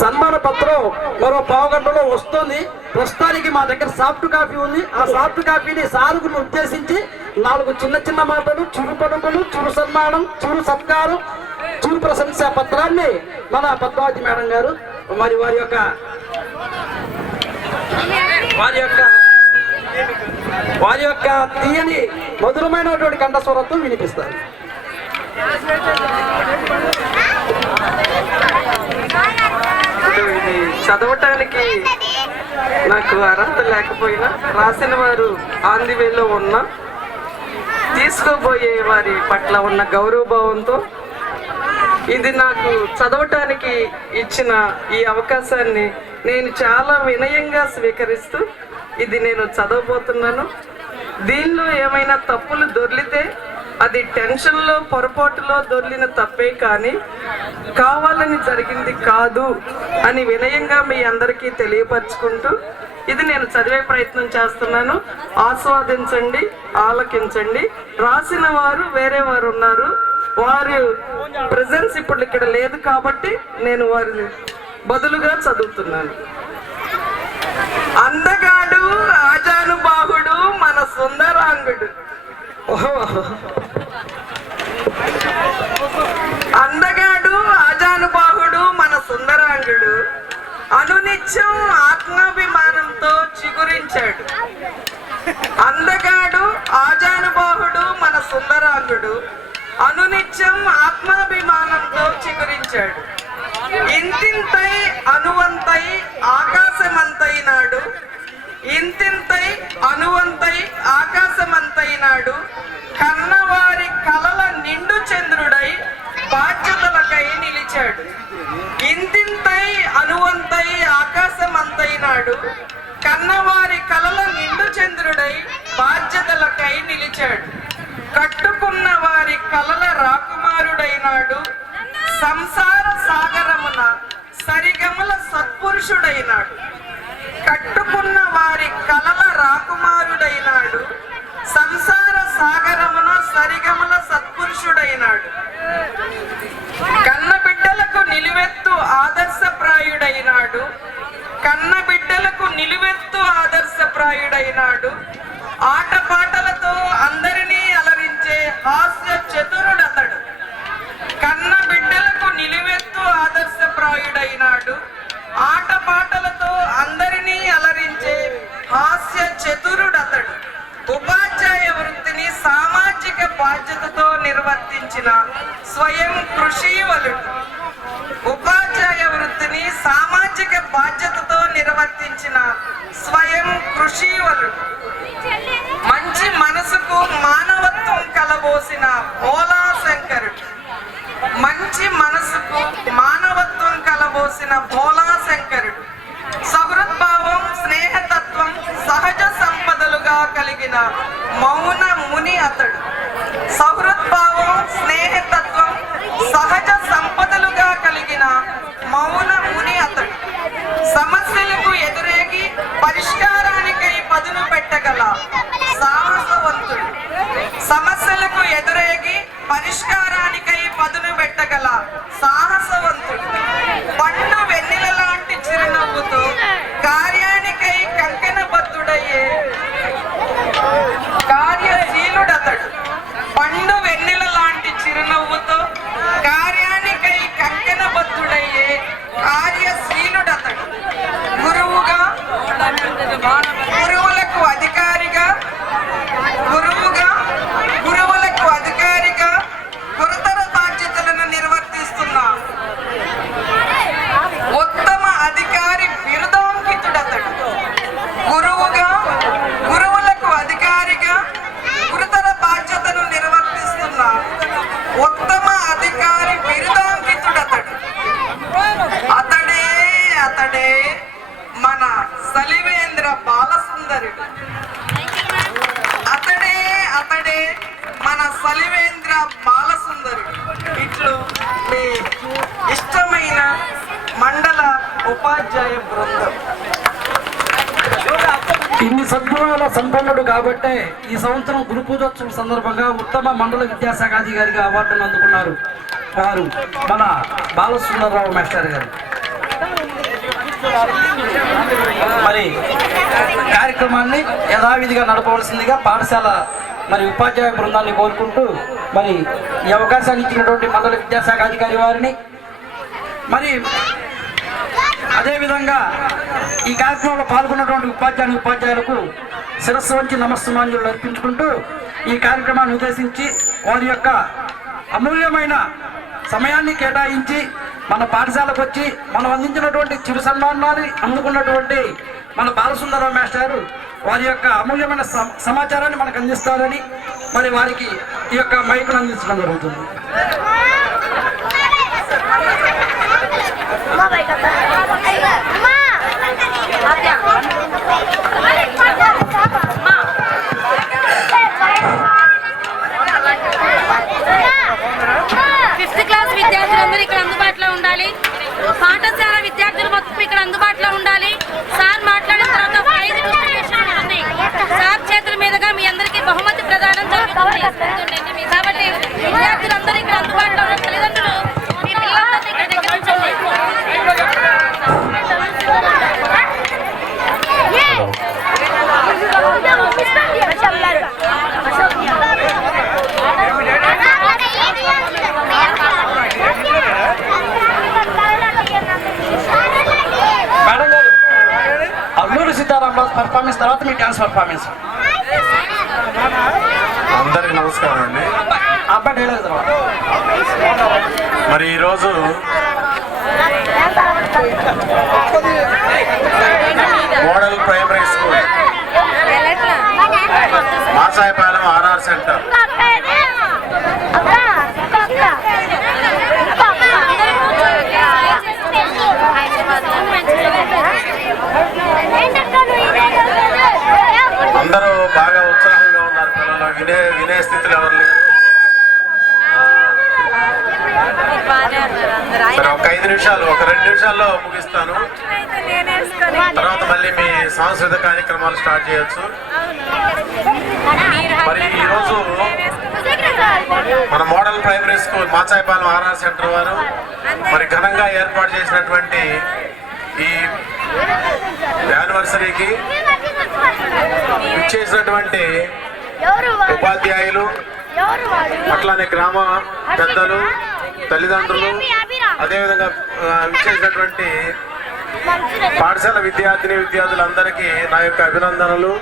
సన్మాన పత్రం మరో పావుగంటలో వస్తుంది. ప్రస్తుతానికి మా దగ్గర సాఫ్ట్ కాపీ ఉంది. ఆ సాఫ్ట్ కాపీని సారుగును ఉద్దేశించి 4 చిన్న చిన్న మాటలు, చురు పలుకులు, చురు సన్మానం, చురు సత్కారం, చురు ప్రశంసా పత్రాన్ని మన పద్మావతి మేడం గారు మరి వారి యొక్క తీయని మధురమైనటువంటి కంఠస్వరంతో వినిపిస్తారు. ఇది చదవటానికి నాకు అర్హత లేకపోయినా రాసిన వారు ఆందివేలో ఉన్న తీసుకోబోయే వారి పట్ల ఉన్న గౌరవభావంతో ఇది నాకు చదవటానికి ఇచ్చిన ఈ అవకాశాన్ని నేను చాలా వినయంగా స్వీకరిస్తూ ఇది నేను చదవబోతున్నాను. దీనిలో ఏమైనా తప్పులు దొర్లితే అది టెన్షన్లో పొరపాటులో దొర్లిన తప్పే కానీ కావాలని జరిగింది కాదు అని వినయంగా మీ అందరికీ తెలియపరచుకుంటూ ఇది నేను చదివే ప్రయత్నం చేస్తున్నాను. ఆస్వాదించండి, ఆలకించండి. రాసిన వారు వేరే వారు ఉన్నారు, వారి ప్రెజెన్స్ ఇప్పుడు ఇక్కడ లేదు కాబట్టి నేను వారి బదులుగా చదువుతున్నాను. అందగాడు ఆజానుబాహుడు మన సుందరాంగుడు, అందగాడు ఆజానుబాహుడు మన సుందరాంగుడు అనునిత్యం ఆత్మాభిమానంతో చిగురించాడు. అందగాడు ఆజానుబాహుడు మన సుందరాంగుడు అనునిత్యం ఆత్మాభిమానంతో చిగురించాడు. ఇంతింతై అనువంతై ఆకాశమంతైనాడు, ఇంతింతై అనువంతై ఆకాశమంతైనాడు. కన్నవారి కలల నిండు చంద్రుడై బాధ్యతలకై నిలిచాడు. ఇంతింతై అనువంతై ఆకాశమంతైనాడు, కన్నవారి కలల నిండు చంద్రుడై బాధ్యతలకై నిలిచాడు. కట్టుకున్న వారి కలల రాకుమారుడైనాడు, సంసార సాగరమున సరిగమల సత్పురుషుడైనాడు. కట్టుకున్న వారి కలల రాకుమారుడైనాడు, సంసార సాగరమున సరిగమల సత్పురుషుడైనాడు. కన్న బిడ్డలకు నిలువెత్తు ఆదర్శప్రాయుడైనాడు, కన్న బిడ్డలకు నిలువెత్తు ఆదర్శప్రాయుడైనాడు. ఆటపాటలతో అందరినీ అలరించే హాస్య చతురుడతడు. కన్న బిడ్డలకు నిలువెత్తు ఆదర్శప్రాయుడైనాడు, ఆటపాటలతో అందరినీ అలరించే హాస్య చతురుడతడు. ఉపాధ్యాయ వృత్తిని సామాజిక బాధ్యతతో నిర్వర్తించిన స్వయం కృషీవలుడు. ఉపాధ్యాయ వృత్తిని సామాజిక బాధ్యతతో నిర్వర్తించిన స్వయం కృషీవలుడు. మంచి మనసుకు మానవత్వం కలబోసిన భోలాశంకరుడు. మంచి మనసుకు మానవత్వం కలబోసిన భోలాశంకరుడు. సహృద్భావం, స్నేహతత్వం సహజ సంపదలుగా కలిగిన మౌన ముని అతడు. సహృద్భావం, స్నేహతత్వం సహజ సంపదలుగా కలిగిన మౌన ముని అతడు. సమస్యలకు ఎదురేగి పరిష్కారానికై పదును పెట్టగల సాహసవంతుడు. సమస్యలకు ఎదురేగి పరిష్కారానికై పదును పెట్టగల సాహసవంతుడు. పండు వెన్నెల లాంటి చిరునవ్వుతో కార్యానికై కంకణబద్ధుడయ్యే కార్యశీలుడతడు. పండు వెన్నెల లాంటి చిరునవ్వుతో కార్యానికై కంకణబద్ధుడయ్యే కార్యశీలుడతడు. గురువుగా, గురువులకు అధికారిగా, గురువులకు అధికారిగా గురుతర బాధ్యతలను నిర్వర్తిస్తున్న ఉత్తమ అధికారి బిరుదాంకితుడతడు. గురువుగా, గురువులకు అధికారిగా గురుతర బాధ్యతను నిర్వర్తిస్తున్న ఉత్తమ అధికారి బిరుదాంకితుడతడు. అతడే మన సలివేంద్ర బాలసుందరుడు. అతడే మన సలివేంద్ర బాలసుందరుడు. ఇట్లు మీ ఇష్టమైన మండల ఉపాధ్యాయ బృందం. ఇన్ని సద్గుణాల సంపన్నుడు కాబట్టే ఈ సంవత్సరం గురు పూజోత్సవం సందర్భంగా ఉత్తమ మండల విద్యాశాఖ అధికారిగా అవార్డును అందుకున్నారు వారు మన బాలసుందరరావు మాస్టర్ గారు. మరి కార్యక్రమాన్ని యథావిధిగా నడపవలసిందిగా పాఠశాల మరి ఉపాధ్యాయ బృందాన్ని కోరుకుంటూ మరి ఈ అవకాశాన్ని ఇచ్చినటువంటి మండల విద్యాశాఖ అధికారి వారిని మరి అదేవిధంగా ఈ కార్యక్రమంలో పాల్గొన్నటువంటి ఉపాధ్యాయులకు శిరస్సు వంచి నమస్సుమాంజలు అర్పించుకుంటూ ఈ కార్యక్రమాన్ని ఉద్దేశించి వారి యొక్క అమూల్యమైన సమయాన్ని కేటాయించి మన పాఠశాలకు వచ్చి మనం అందించినటువంటి చిరు సన్మానాన్ని అందుకున్నటువంటి మన బాలసుందరరావు మాస్టారు వారి యొక్క అమూల్యమైన సమాచారాన్ని మనకు అందిస్తారని మరి వారికి ఈ యొక్క మైకును అందించడం జరుగుతుంది. విద్యార్థులందరూ ఇక్కడ అందుబాటులో ఉండాలి. పాఠశాల విద్యార్థులు మొత్తం ఇక్కడ అందుబాటులో ఉండాలి. సార్ మాట్లాడిన తర్వాత ఒక 5 నిమిషాల విషయం ఉంది. సార్ చేతుల మీదుగా మీ అందరికీ బహుమతి ప్రదానం జరుగుతుంది కాబట్టి విద్యార్థులందరూ ఇక్కడ అందుబాటులో ఉన్న తల్లిదండ్రులు మీ పిల్లలందరినీ ఇక్కడ దగ్గర ఉంచండి. మేడం గారు, అల్లూరి సీతారామరాజు పర్ఫార్మెన్స్ తర్వాత మీ డాన్స్ పర్ఫార్మెన్స్. అందరికి నమస్కారం అండి. అబ్బాయి డైలాగ్ తర్వాత మరి ఈరోజు model primary school Masayipalem RR centre అందరూ బాగా ఉత్సాహంగా ఉన్నారు. పిల్లలు వినే స్థితిలో ఎవరు లేరు. సరే, ఒక 5 నిమిషాలు, ఒక 2 నిమిషాల్లో ముగిస్తాను. తర్వాత మళ్ళీ మీ సాంస్కృతిక కార్యక్రమాలు స్టార్ట్ చేయొచ్చు. మరి ఈరోజు మన model primary school Machayipalem RR centre వారు మరి ఘనంగా ఏర్పాటు చేసినటువంటి ఈ యానివర్సరీకి ఇచ్చేసినటువంటి ఉపాధ్యాయులు, అట్లానే గ్రామ పెద్దలు, తల్లిదండ్రులు, అదేవిధంగా ఇచ్చేసినటువంటి పాఠశాల విద్యార్థులందరికీ నా యొక్క అభినందనలు.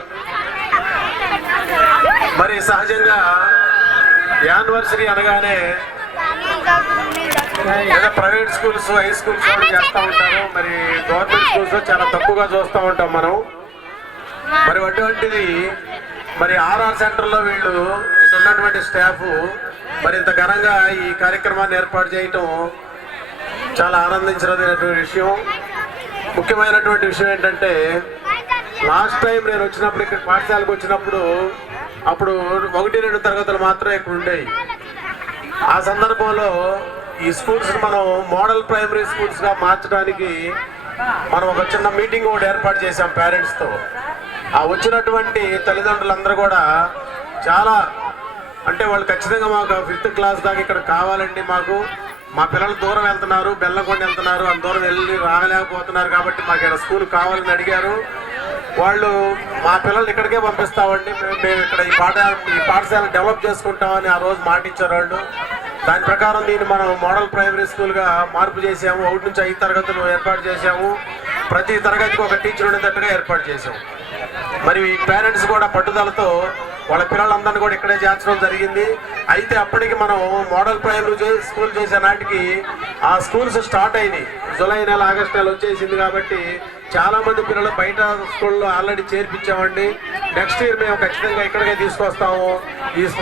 మరి సహజంగా యానివర్సరీ అనగానే ఏదో ప్రైవేట్ స్కూల్స్, హై స్కూల్స్ చేస్తూ ఉంటారు. మరి గవర్నమెంట్ స్కూల్స్ చాలా తక్కువగా చూస్తూ ఉంటాం మనం. మరి అటువంటిది మరి ఆర్ఆర్ సెంటర్లో వీళ్ళు ఇక్కడ ఉన్నటువంటి స్టాఫ్ మరి ఇంత ఘనంగా ఈ కార్యక్రమాన్ని ఏర్పాటు చేయటం చాలా ఆనందించినటువంటి విషయం. ముఖ్యమైనటువంటి విషయం ఏంటంటే, లాస్ట్ టైం నేను వచ్చినప్పుడు, ఇక్కడ పాఠశాలకు వచ్చినప్పుడు, అప్పుడు 1-2 తరగతులు మాత్రమే ఇక్కడ ఉండేవి. ఆ సందర్భంలో ఈ స్కూల్స్ మనం మోడల్ ప్రైమరీ స్కూల్స్గా మార్చడానికి మనం ఒక చిన్న మీటింగ్ ఒకటి ఏర్పాటు చేశాం పేరెంట్స్తో. ఆ వచ్చినటువంటి తల్లిదండ్రులందరూ కూడా చాలా, అంటే వాళ్ళు ఖచ్చితంగా మాకు 5th క్లాస్ దాకా ఇక్కడ కావాలండి, మాకు మా పిల్లలు దూరం వెళ్తున్నారు, బెల్లంకొండ వెళ్తున్నారు, అంత దూరం వెళ్ళి రాగలేకపోతున్నారు కాబట్టి మాకు ఇక్కడ స్కూల్ కావాలని అడిగారు. వాళ్ళు మా పిల్లల్ని ఇక్కడికే పంపిస్తామండి, మేము ఇక్కడ ఈ పాఠశాల డెవలప్ చేసుకుంటామని ఆ రోజు మాట ఇచ్చారు వాళ్ళు. దాని ప్రకారం దీన్ని మనం మోడల్ ప్రైమరీ స్కూల్గా మార్పు చేసాము. 1 నుంచి 5 తరగతులు ఏర్పాటు చేసాము. ప్రతి తరగతికి ఒక టీచర్ ఉండేటట్టుగా ఏర్పాటు చేసాము. మరి పేరెంట్స్ కూడా పట్టుదలతో వాళ్ళ పిల్లలందరినీ కూడా ఇక్కడే చేర్చడం జరిగింది. అయితే అప్పటికి మనం మోడల్ ప్రైమరీ స్కూల్ చేసే నాటికి ఆ స్కూల్స్ స్టార్ట్ అయినాయి. జూలై నెల, ఆగస్టు నెల వచ్చేసింది కాబట్టి చాలా మంది పిల్లలు బయట స్కూల్లో ఆల్రెడీ చేర్పించామండి. నెక్స్ట్ ఇయర్ మేము ఖచ్చితంగా ఇక్కడికే తీసుకొస్తాము.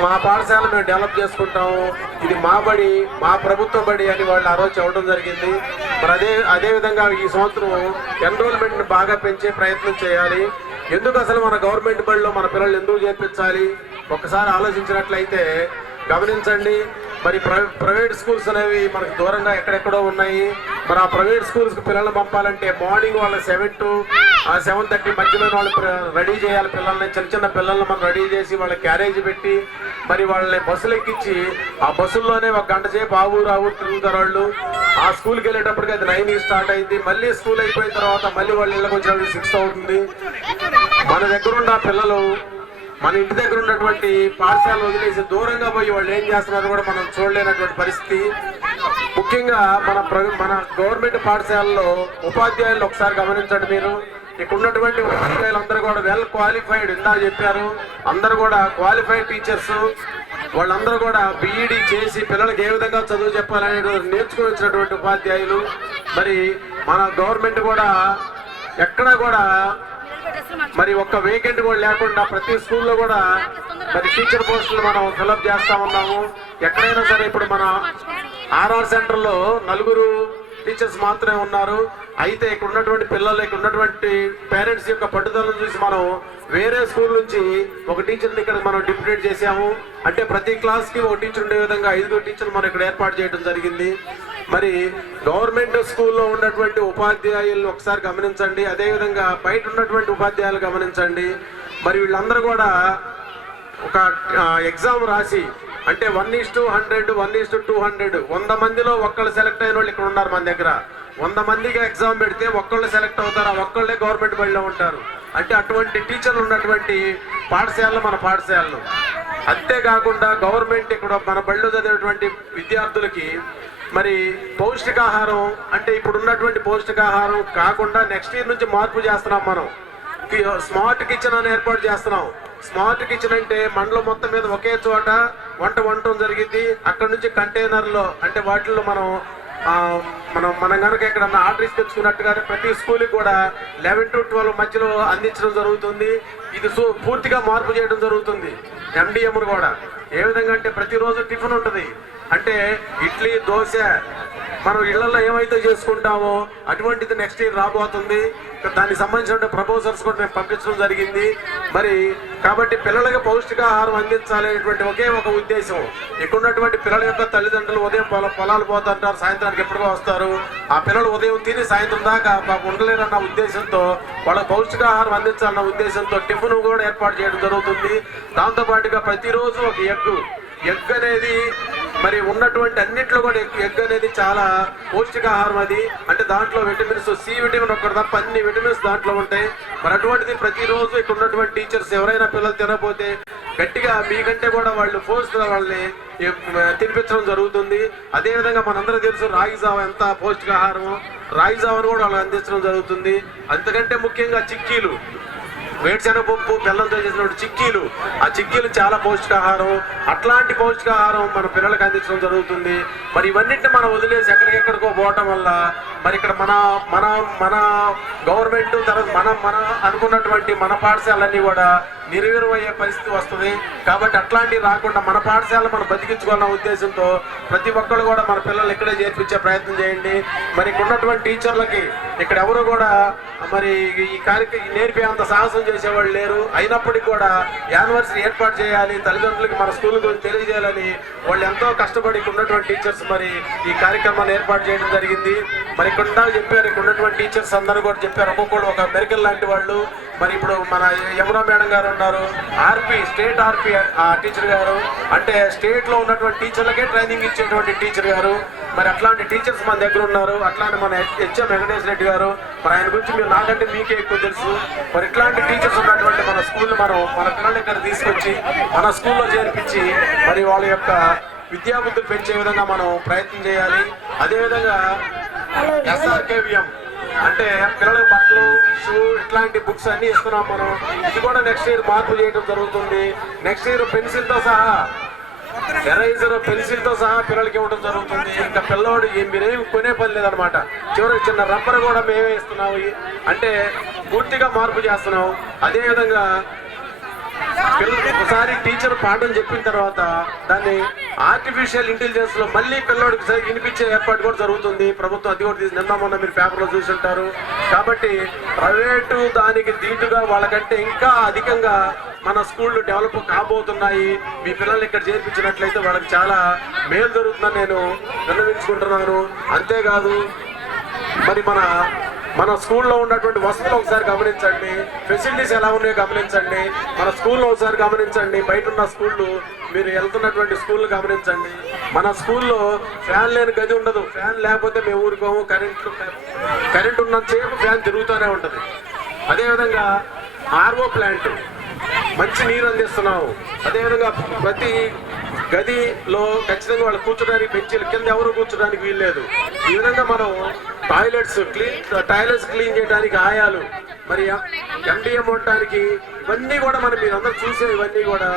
మా పాఠశాల మేము డెవలప్ చేసుకుంటాము, ఇది మా బడి, మా ప్రభుత్వ బడి అని వాళ్ళు ఆ రోజు చెప్పడం జరిగింది. మరి అదేవిధంగా ఈ సంవత్సరం ఎన్రోల్మెంట్ని బాగా పెంచే ప్రయత్నం చేయాలి. ఎందుకు అసలు మన గవర్నమెంట్ బడిలో మన పిల్లలు ఎందుకు చేర్పించాలి? ఒక్కసారి ఆలోచించినట్లయితే గమనించండి, మరి ప్రైవేట్ స్కూల్స్ అనేవి మనకు దూరంగా ఎక్కడెక్కడో ఉన్నాయి. మరి ఆ ప్రైవేట్ స్కూల్స్ కి పిల్లల్ని పంపాలంటే మార్నింగ్ వాళ్ళ 7 to 7:30 మధ్యలో వాళ్ళు రెడీ చేయాలి. పిల్లల్ని, చిన్న చిన్న పిల్లల్ని మనం రెడీ చేసి వాళ్ళ క్యారేజ్ పెట్టి మరి వాళ్ళని బస్సులు ఎక్కించి ఆ బస్సుల్లోనే 1 గంట సేపు ఆవురు తిరుగుతారు వాళ్ళు. ఆ స్కూల్కి వెళ్ళేటప్పటికి అది 9కి స్టార్ట్ అయింది. మళ్ళీ స్కూల్ అయిపోయిన తర్వాత మళ్ళీ వాళ్ళ ఇళ్ళకి వచ్చేటప్పుడు 6 అవుతుంది. మన దగ్గర ఉన్న పిల్లలు మన ఇంటి దగ్గర ఉన్నటువంటి పాఠశాల వదిలేసి దూరంగా పోయి వాళ్ళు ఏం చేస్తున్నారో కూడా మనం చూడలేనటువంటి పరిస్థితి. ముఖ్యంగా మన గవర్నమెంట్ పాఠశాలలో ఉపాధ్యాయులు ఒకసారి గమనించండి. మీరు ఇక్కడ ఉన్నటువంటి ఉపాధ్యాయులు అందరూ కూడా వెల్ క్వాలిఫైడ్, ఇందా చెప్పారు, అందరూ కూడా క్వాలిఫైడ్ టీచర్స్. వాళ్ళందరూ కూడా బీఈడీ చేసి పిల్లలకి ఏ విధంగా చదువు చెప్పాలనే నేర్చుకుని వచ్చినటువంటి ఉపాధ్యాయులు. మరి మన గవర్నమెంట్ కూడా ఎక్కడా కూడా మరి ఒక్క వేకెంట్ కూడా లేకుండా ప్రతి స్కూల్లో కూడా మరి టీచర్ పోస్టులు మనం ఫిల్అప్ చేస్తా ఉన్నాము. ఎక్కడైనా సరే ఇప్పుడు మన ఆర్ఆర్ సెంటర్లో 4 టీచర్స్ మాత్రమే ఉన్నారు. అయితే ఇక్కడ ఉన్నటువంటి పిల్లలు, ఇక్కడ ఉన్నటువంటి పేరెంట్స్ యొక్క పట్టుదలను చూసి మనం వేరే స్కూల్ నుంచి ఒక టీచర్ని ఇక్కడ మనం డిప్యూటేట్ చేసాము. అంటే ప్రతి క్లాస్ కి ఒక టీచర్ ఉండే విధంగా 5 టీచర్లు మనం ఇక్కడ ఏర్పాటు చేయడం జరిగింది. మరి గవర్నమెంట్ స్కూల్లో ఉన్నటువంటి ఉపాధ్యాయులు ఒకసారి గమనించండి, అదేవిధంగా బయట ఉన్నటువంటి ఉపాధ్యాయులు గమనించండి. మరి వీళ్ళందరూ కూడా ఒక ఎగ్జామ్ రాసి అంటే 1:100, 1:200, 100 మందిలో ఒక్కళ్ళు సెలెక్ట్ అయిన వాళ్ళు ఇక్కడ ఉన్నారు మన దగ్గర. 100 మందికి ఎగ్జామ్ పెడితే ఒక్కళ్ళు సెలెక్ట్ అవుతారు, ఆ ఒక్కళ్ళే గవర్నమెంట్ బడిలో ఉంటారు. అంటే అటువంటి టీచర్లు ఉన్నటువంటి పాఠశాలలు మన పాఠశాలలు. అంతేకాకుండా గవర్నమెంట్ ఇక్కడ మన బడిలో చదివేటువంటి విద్యార్థులకి మరి పౌష్టికాహారం, అంటే ఇప్పుడు ఉన్నటువంటి పౌష్టికాహారం కాకుండా నెక్స్ట్ ఇయర్ నుంచి మార్పు చేస్తున్నాం. మనం స్మార్ట్ కిచెన్ అని ఏర్పాటు చేస్తున్నాం. స్మార్ట్ కిచెన్ అంటే మండలం మొత్తం మీద ఒకే చోట వంటం జరిగింది. అక్కడ నుంచి కంటైనర్లో, అంటే వాటిల్లో మనం కనుక ఎక్కడన్నా ఆర్డర్ ఇచ్చి తెచ్చుకున్నట్టుగానే ప్రతి స్కూల్కి కూడా 11 to 12 మధ్యలో అందించడం జరుగుతుంది. ఇది పూర్తిగా మార్పు చేయడం జరుగుతుంది. MDM కూడా ఏ విధంగా అంటే ప్రతిరోజు టిఫిన్ ఉంటుంది. అంటే ఇడ్లీ, దోశ మనం ఇళ్లలో ఏమైతే చేసుకుంటామో అటువంటిది నెక్స్ట్ ఇయర్ రాబోతుంది. దానికి సంబంధించిన ప్రపోజల్స్ కూడా మేము పంపించడం జరిగింది. మరి కాబట్టి పిల్లలకి పౌష్టికాహారం అందించాలనేటువంటి ఒకే ఒక ఉద్దేశం. ఇక్కడ ఉన్నటువంటి పిల్లల యొక్క తల్లిదండ్రులు ఉదయం పొలాలు పోతుంటారు, సాయంత్రానికి ఎప్పుడుగా వస్తారు. ఆ పిల్లలు ఉదయం తిని సాయంత్రం దాకా ఉండలేరన్న ఉద్దేశంతో వాళ్ళకి పౌష్టికాహారం అందించాలన్న ఉద్దేశంతో టిఫిన్ కూడా ఏర్పాటు చేయడం జరుగుతుంది. దాంతోపాటుగా ప్రతిరోజు ఒక ఎగ్ అనేది మరి ఉన్నటువంటి అన్నిట్లో కూడా ఎగ్ అనేది చాలా పౌష్టికాహారం. అది అంటే దాంట్లో విటమిన్స్, సి విటమిన్ ఒక్కటి తప్ప అన్ని విటమిన్స్ దాంట్లో ఉంటాయి. మరి అటువంటిది ప్రతిరోజు ఇక్కడ ఉన్నటువంటి టీచర్స్ ఎవరైనా పిల్లలు తినకపోతే గట్టిగా మీకంటే కూడా వాళ్ళు ఫోర్స్గా వాళ్ళని తినిపించడం జరుగుతుంది. అదేవిధంగా మనందరూ తెలుసు రాగి జావ ఎంత పౌష్టికాహారం, రాగి జావను కూడా వాళ్ళకి అందించడం జరుగుతుంది. అంతకంటే ముఖ్యంగా చిక్కీలు, వేరుశనగపప్పు బెల్లంతో చేసినటువంటి చిక్కీలు, ఆ చిక్కీలు చాలా పౌష్టికాహారం. అట్లాంటి పౌష్టికాహారం మన పిల్లలకు అందించడం జరుగుతుంది. మరి ఇవన్నింటిని మనం వదిలేసి ఎక్కడికెక్కడికో పోవటం వల్ల మరి ఇక్కడ మన మన మన గవర్నమెంట్ తర్వాత మన అనుకున్నటువంటి మన పాఠశాలన్నీ కూడా నిర్వీర్యమయ్యే పరిస్థితి వస్తుంది. కాబట్టి అట్లాంటివి రాకుండా మన పాఠశాల మనం బతికించుకున్న ఉద్దేశంతో ప్రతి ఒక్కరు కూడా మన పిల్లలు ఇక్కడే చేర్పించే ప్రయత్నం చేయండి. మరి ఇక్కడ ఉన్నటువంటి టీచర్లకి ఇక్కడ ఎవరు కూడా మరి ఈ కార్యక్రమం నేర్పే అంత సాహసం చేసేవాళ్ళు లేరు. అయినప్పటికీ కూడా యానివర్సరీ ఏర్పాటు చేయాలి, తల్లిదండ్రులకి మన స్కూల్ గురించి తెలియజేయాలని వాళ్ళు ఎంతో కష్టపడి ఇక్కడ ఉన్నటువంటి టీచర్స్ మరి ఈ కార్యక్రమాన్ని ఏర్పాటు చేయడం జరిగింది. మరి ఇక్కడ చెప్పారు, ఇక్కడ ఉన్నటువంటి టీచర్స్ అందరూ కూడా చెప్పారు, ఒక్కొక్కరు ఒక మెరికల్ లాంటి వాళ్ళు. మరి ఇప్పుడు మన యమునా మేడం గారు ఉన్నారు, స్టేట్ ఆర్పి టీచర్ గారు, అంటే స్టేట్ లో ఉన్నటువంటి టీచర్లకే ట్రైనింగ్ ఇచ్చేటువంటి టీచర్ గారు. మరి అట్లాంటి టీచర్స్ మన దగ్గర ఉన్నారు. అట్లానే మన హెచ్ఎం వెంకటేష్ రెడ్డి గారు, మరి ఆయన గురించి మీరు నాకంటే మీకే ఎక్కువ తెలుసు. మరి ఇట్లాంటి టీచర్స్ ఉన్నటువంటి మన స్కూల్ మన పిల్లల దగ్గర తీసుకొచ్చి మన స్కూల్లో చేర్పించి మరి వాళ్ళ యొక్క విద్యాబుద్ధులు పెంచే విధంగా మనం ప్రయత్నం చేయాలి. అదేవిధంగా SRKVM అంటే పిల్లలకు బట్టలు, షూ ఇట్లాంటి బుక్స్ అన్ని ఇస్తున్నాం మనం. ఇది కూడా నెక్స్ట్ ఇయర్ మార్పు చేయడం జరుగుతుంది. నెక్స్ట్ ఇయర్ పెన్సిల్తో సహా, ఎరైజర్, పెన్సిల్తో సహా పిల్లలకి ఇవ్వడం జరుగుతుంది. ఇంకా పిల్లవాడు మీరేమి కొనే పని లేదనమాట. చివరికి చిన్న రబ్బర్ కూడా మేమే ఇస్తున్నాము. అంటే పూర్తిగా మార్పు చేస్తున్నాం. అదేవిధంగా పిల్లలకి ఒకసారి టీచర్ పాఠం చెప్పిన తర్వాత దాన్ని ఆర్టిఫిషియల్ ఇంటెలిజెన్స్ లో మళ్ళీ పిల్లడికి వినిపించే ఏర్పాటు కూడా జరుగుతుంది. ప్రభుత్వం అది కూడా నిన్న మొన్న మీరు పేపర్లో చూసుంటారు. కాబట్టి ప్రైవేటు దానికి దీటుగా వాళ్ళకంటే ఇంకా అధికంగా మన స్కూళ్ళు డెవలప్ కాబోతున్నాయి. మీ పిల్లల్ని ఇక్కడ చేర్పించినట్లయితే వాళ్ళకి చాలా మేలు జరుగుతుందని నేను విన్నవించుకుంటున్నాను. అంతేకాదు మరి మన స్కూల్లో ఉన్నటువంటి వసతులు ఒకసారి గమనించండి, ఫెసిలిటీస్ ఎలా ఉన్నాయో గమనించండి, మన స్కూల్లో ఒకసారి గమనించండి, బయట ఉన్న స్కూళ్ళు మీరు వెళ్తున్నటువంటి స్కూల్ గమనించండి. మన స్కూల్లో ఫ్యాన్ లేని గది ఉండదు. ఫ్యాన్ లేకపోతే మేము ఊరుకోము. కరెంట్ ఉన్నంతసేపు ఫ్యాన్ తిరుగుతూనే ఉంటుంది. అదేవిధంగా ఆర్ఓ ప్లాంట్, మంచి నీరు అందిస్తున్నాము. అదేవిధంగా ప్రతి గదిలో ఖచ్చితంగా వాళ్ళు కూర్చోడానికి బెంచీలు, కింద ఎవరు కూర్చోడానికి వీల్లేదు. ఈ విధంగా మనం టాయిలెట్స్ క్లీన్ చేయడానికి ఆయాలు, మరి ఎండిఎం ఉండటానికి, ఇవన్నీ కూడా మీరు అందరూ చూసే ఇవన్నీ కూడా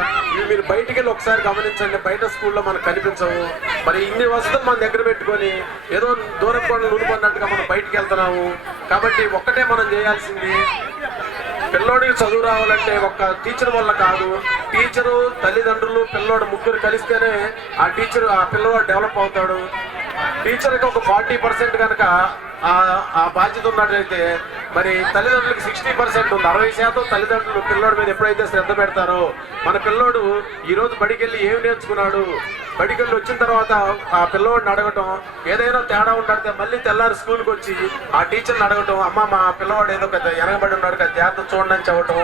మీరు బయటికి వెళ్ళి ఒకసారి గమనించండి. బయట స్కూల్లో మనకు కనిపించవు. మరి ఇన్ని వసతులు మన దగ్గర పెట్టుకొని ఏదో దూరం కూడా నునుపన్నట్టుగా మనం బయటికి వెళ్తున్నాము. కాబట్టి ఒక్కటే మనం చేయాల్సింది, పిల్లోడికి చదువు రావాలంటే ఒక్క టీచర్ వల్ల కాదు. టీచరు, తల్లిదండ్రులు, పిల్లోడు ముగ్గురు కలిస్తేనే ఆ పిల్లవాడు డెవలప్ అవుతాడు. టీచర్కి ఒక 40% కనుక ఆ బాధ్యత ఉన్నట్లయితే మరి తల్లిదండ్రులకి 60% ఉంది. 60% తల్లిదండ్రులు పిల్లోడి మీద ఎప్పుడైతే శ్రద్ధ పెడతారో, మన పిల్లోడు ఈరోజు బడికెళ్ళి ఏమి నేర్చుకున్నాడు, బడికెళ్ళి వచ్చిన తర్వాత ఆ పిల్లవాడిని అడగటం, ఏదైనా తేడా ఉంటే మళ్ళీ తెల్లారి స్కూల్కి వచ్చి ఆ టీచర్ని అడగటం, అమ్మ మా పిల్లవాడు ఏదో పెద్ద ఎనగబడి ఉన్నాడు కదా, జాగ్రత్త చూడండి అని చెప్పటం.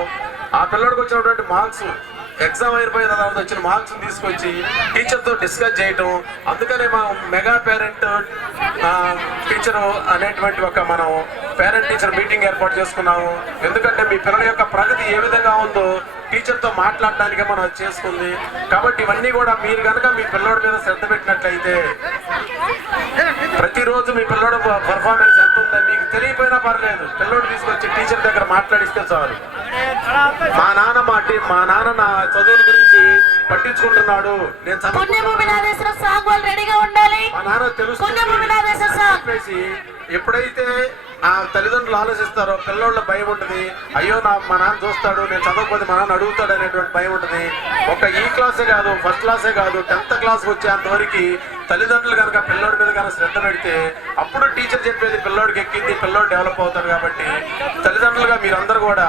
ఆ పిల్లవాడికి వచ్చినటువంటి మార్క్స్, ఎగ్జామ్ అయిపోయిన తర్వాత వచ్చిన మార్క్స్ తీసుకొచ్చి టీచర్తో డిస్కస్ చేయటం. అందుకనే మా మెగా పేరెంట్ టీచర్ అనేటువంటి మనం పేరెంట్ టీచర్ మీటింగ్ ఏర్పాటు చేసుకున్నాము. ఎందుకంటే మీ పిల్లల యొక్క ప్రగతి ఏ విధంగా ఉందో టీచర్తో మాట్లాడడానికే మనం చేసుకుంది. కాబట్టి ఇవన్నీ కూడా మీరు కనుక మీ పిల్లోడి మీద శ్రద్ధ పెట్టినట్లయితే, ప్రతిరోజు మీ పిల్లోడు పర్ఫార్మెన్స్ ఎంత ఉందని మీకు తెలియపోయినా పర్లేదు, పిల్లోడు తీసుకొచ్చి టీచర్ దగ్గర మాట్లాడిస్తే చాలు. మా నాన్న నా చదువుల గురించి పట్టించుకుంటున్నాడు, నేను మా నాన్న తెలుసు. ఎప్పుడైతే ఆ తల్లిదండ్రులు ఆలోచిస్తారో పిల్లోళ్ళ భయం ఉంటుంది. అయ్యో మా నాన్న చూస్తాడు, నేను చదవకపోతే మా నాన్న అడుగుతాడు అనేటువంటి భయం ఉంటుంది. ఒక ఈ క్లాసే కాదు, ఫస్ట్ క్లాసే కాదు, 10th క్లాస్కి వచ్చేంతవరకు తల్లిదండ్రులు కనుక పిల్లోడి మీద కనుక శ్రద్ధ పెడితే అప్పుడు టీచర్ చెప్పేది పిల్లోడికి ఎక్కింది, పిల్లోడు డెవలప్ అవుతాడు. కాబట్టి తల్లిదండ్రులుగా మీరందరూ కూడా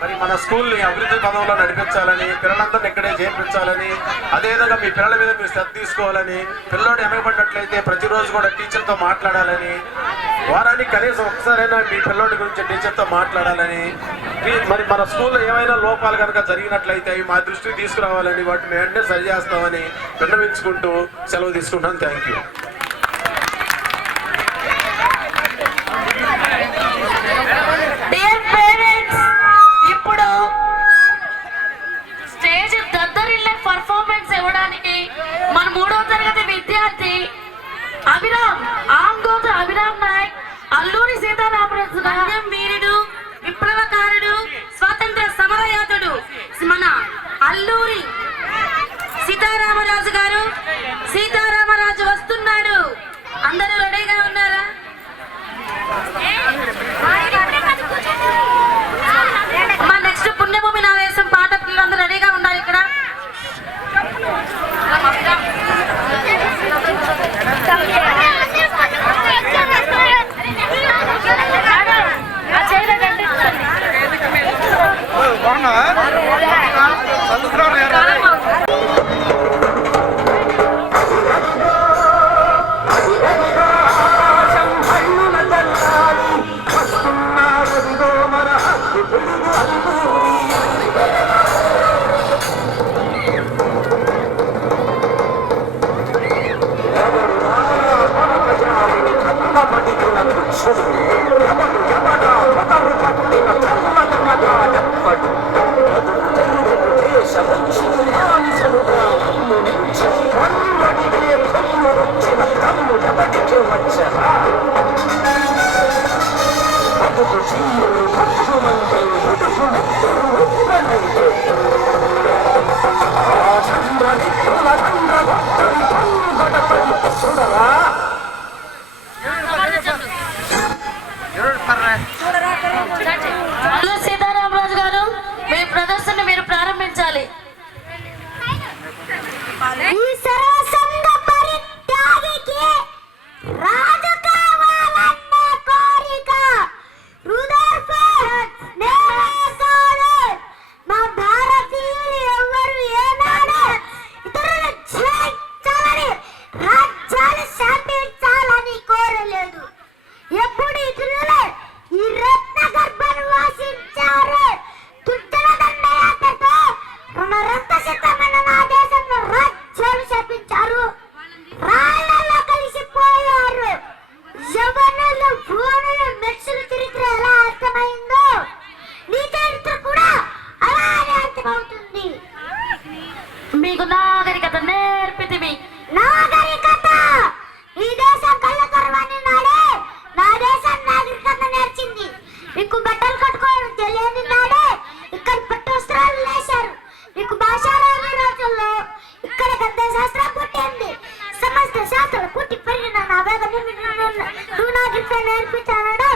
మరి మన స్కూల్ని అభివృద్ధి పదంలో నడిపించాలని, పిల్లలందరినీ ఇక్కడే చేర్పించాలని, అదేవిధంగా మీ పిల్లల మీద మీరు శ్రద్ధ తీసుకోవాలని, పిల్లోడు వెనకబడినట్లయితే ప్రతిరోజు కూడా టీచర్తో మాట్లాడాలని, వారానికి కనీసం ఒకసారైనా మీ పిల్లోడి గురించి టీచర్తో మాట్లాడాలని, మరి మన స్కూల్లో ఏమైనా లోపాలు కనుక జరిగినట్లయితే అవి మా దృష్టికి తీసుకురావాలని, వాటిని వెంటనే సరి చేస్తామని విన్నవించుకుంటూ సెలవు తీసుకుంటాను. Thank you. ఇప్పుడు స్టేజ్ దద్దరిల్లే పర్ఫార్మెన్స్ ఇవ్వడానికి మన 3వ తరగతి విద్యార్థి అభిరామ్ నాయక్, అల్లూరి సీతారామరాజు గారు, వీరుడు, విప్లవకారుడు, స్వాతంత్ర సమరయోధుడు మన అల్లూరి సీతారామరాజు గారు. సీతారామరాజు వస్తున్నాడు. అందరూ రెడీగా ఉన్నారా? మా నెక్స్ట్ పుణ్యభూమి నావేశం పాట పిల్లలందరూ రెడీగా ఉండాలి. ఇక్కడ సీతారామరాజు గారు, మీ ప్రదర్శన మీరు ప్రారంభించాలి. మా భారతీయ శాస్త్రం పుట్టింది. సమస్త శాస్త్రాలు పుట్టి పెరిగిన నా వేగము నువ్వు నాకు ఇట్లా నేర్పించాడు.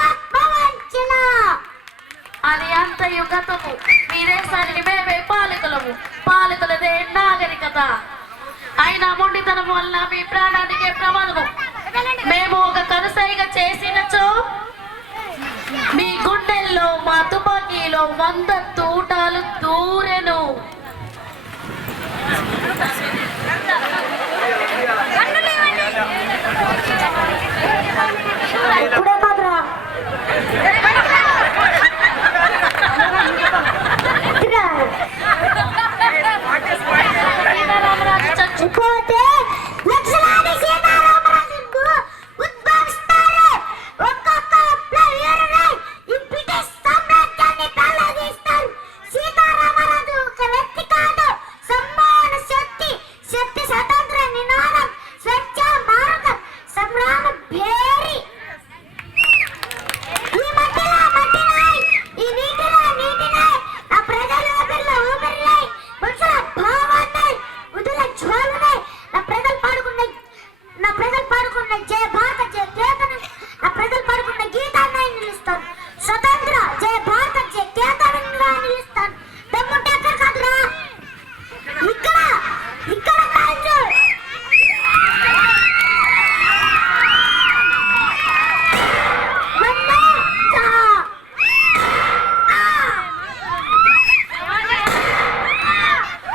ఆత్మవంచన అది అంత యుగతము. మీ దేశానికి మేమే పాలకులము, పాలకులదే నాగరికత. అయినా మొండితనం వల్ల మీ ప్రాణానికే ప్రమాదము. మేము ఒక కనుసైగ చేసినచో మీ గుండెల్లో మా తుపాకీలో 100 తూటాలు దూరెను. చచ్చిపోతే లక్షలాది సీతారామరాజుకు ఉద్భవిస్తారు. ఒక్కొక్క వీరుడై ఈ బ్రిటిష్ సామ్రాజ్యాన్ని తలదీస్తారు. సీతారామరాజు ఒక వ్యక్తి కాదు, సమ్మాన శక్తి, శక్తి స్వతంత్ర నినాదం, స్వచ్ఛ భారతం, సంగ్రామ భేరి. ఈ మట్టిలో ఈ నీటిలో నా ప్రజల ఊపిరిలో ఊపిరిలై, మనుషుల భావాన్ని ఉదల జ్వాలనై, నా ప్రజలు పాడుకున్న జయ భారత జయ కేతనం, నా ప్రజలు పాడుకున్న గీతాన్ని నిలుస్తాను. స్వతంత్ర జయ భారత జయ కేతనంగా నిలుస్తాను. దమ్ముంటే ఎక్కడ కాదురా, ఇక్కడ కాదు.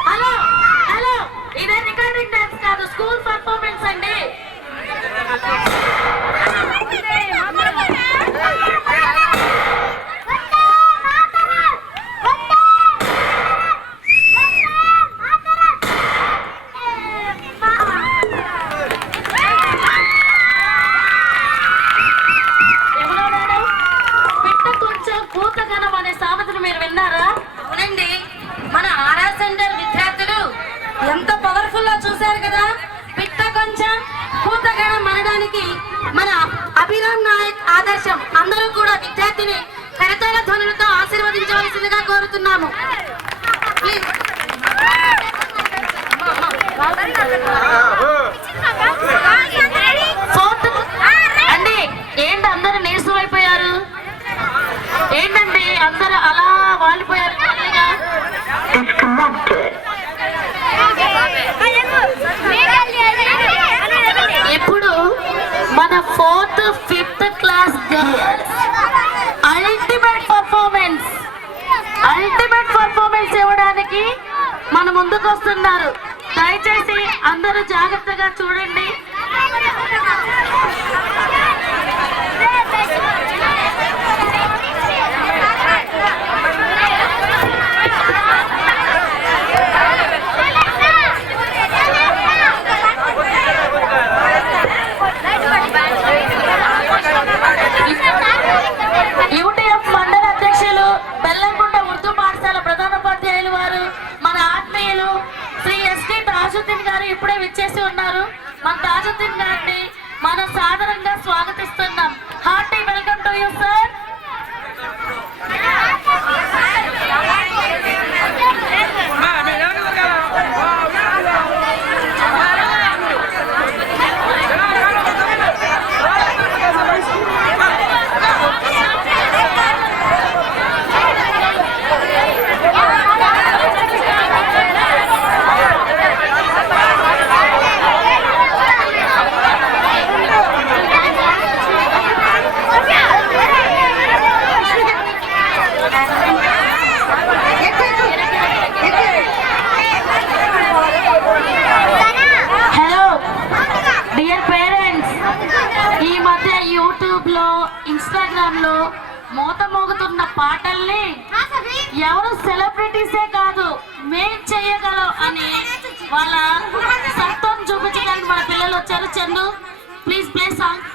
హలో హలో, ఇదే రికార్డింగ్ డాన్స్ కాదు, స్కూల్ పర్ఫార్మెన్స్ అండి. పిట్ట కొంచెం కూతగనం అనే సామెతను మీరు విన్నారా? అవునండి, మన ఆర్ఆర్ సెంటర్ విద్యార్థులు ఎంత పవర్ఫుల్ చూశారు కదా. పిట్ట కొంచెం కూతగనం అనడానికి మన అభిరామ్ నాయక్ ఆదర్శం. అందరూ కూడా విద్యార్థిని కరతాళ ధ్వనులతో ఆశీర్వదించవలసిందిగా కోరుతున్నాము. ప్లీజ్. అండి, ఏంటి అందరూ నీరసం అయిపోయారు? ఏంటండి అందరూ అలా వాలిపోయారు? ఇప్పుడు మన 4th 5th class girls ultimate performance ఇవ్వడానికి మన ముందుకు వస్తున్నారు. దయచేసి అందరూ జాగ్రత్తగా చూడండి. యూటీఎఫ్ మండల అధ్యక్షులు, బెల్లంకొండ ఉర్దూ పాఠశాల ప్రధానోపాధ్యాయులు వారు, మన ఆత్మీయులు శ్రీ ఎస్టీ తాజుద్దీన్ గారు ఇప్పుడే విచ్చేసి ఉన్నారు. మన తాజుద్దీన్ గారిని మనం సాదరంగా స్వాగతిస్తున్నాం. Hearty welcome to you sir. Instagram లో మోత మోగుతున్న పాటల్ని ఎవరు సెలబ్రిటీసే కాదు మేం చేయగలం అని వాళ్ళ సత్వం చూపించడానికి మన పిల్లలు వచ్చారు. Chandu please play song.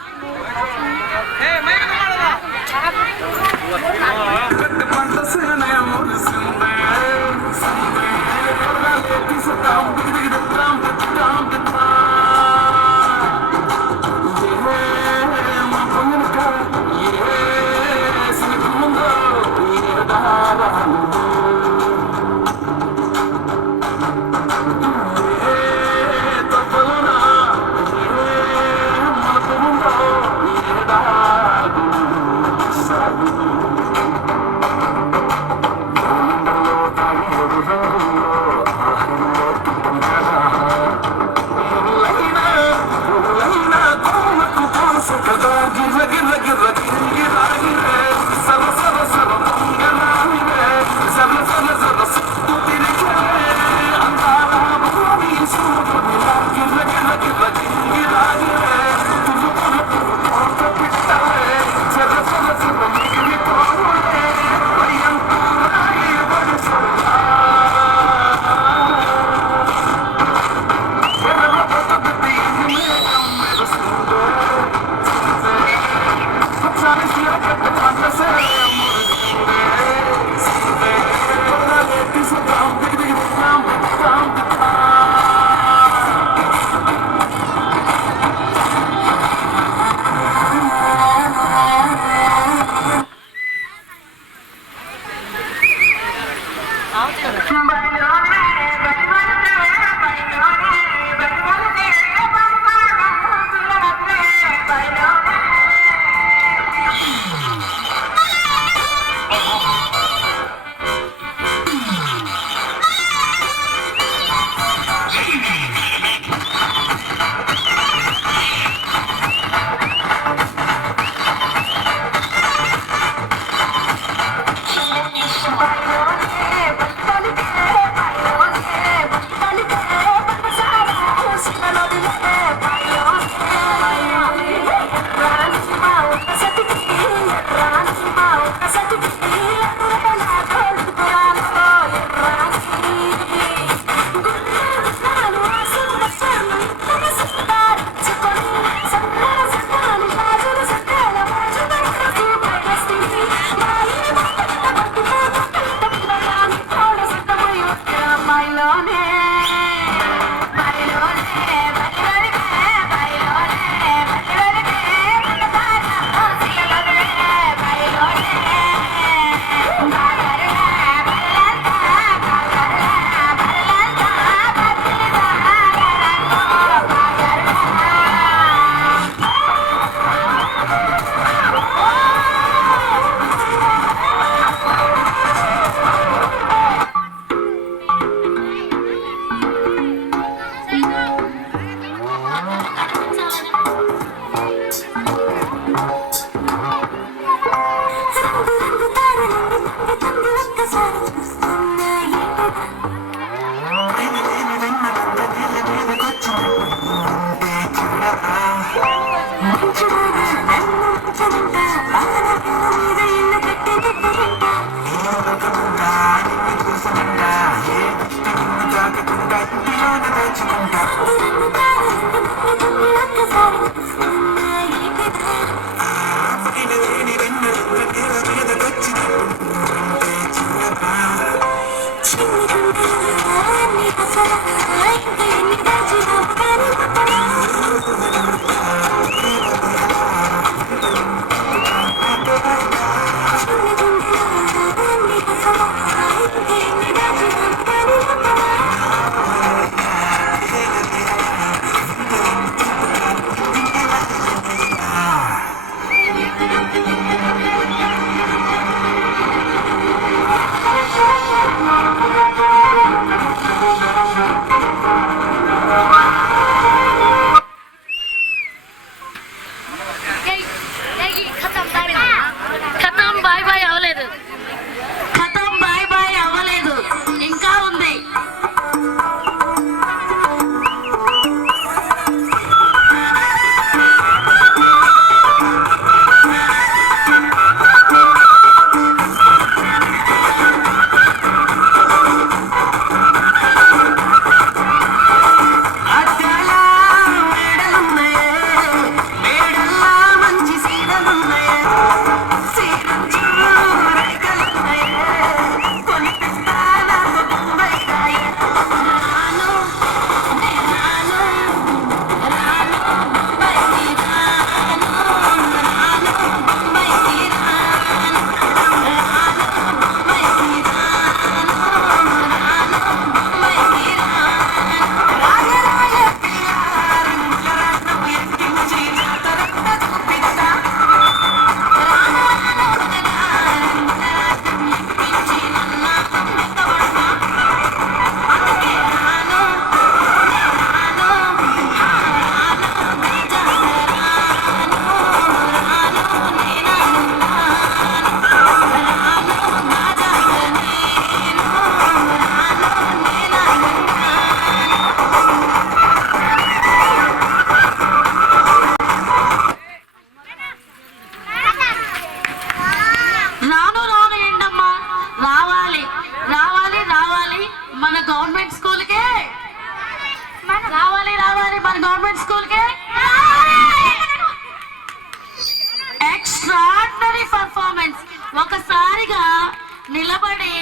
నిలబడి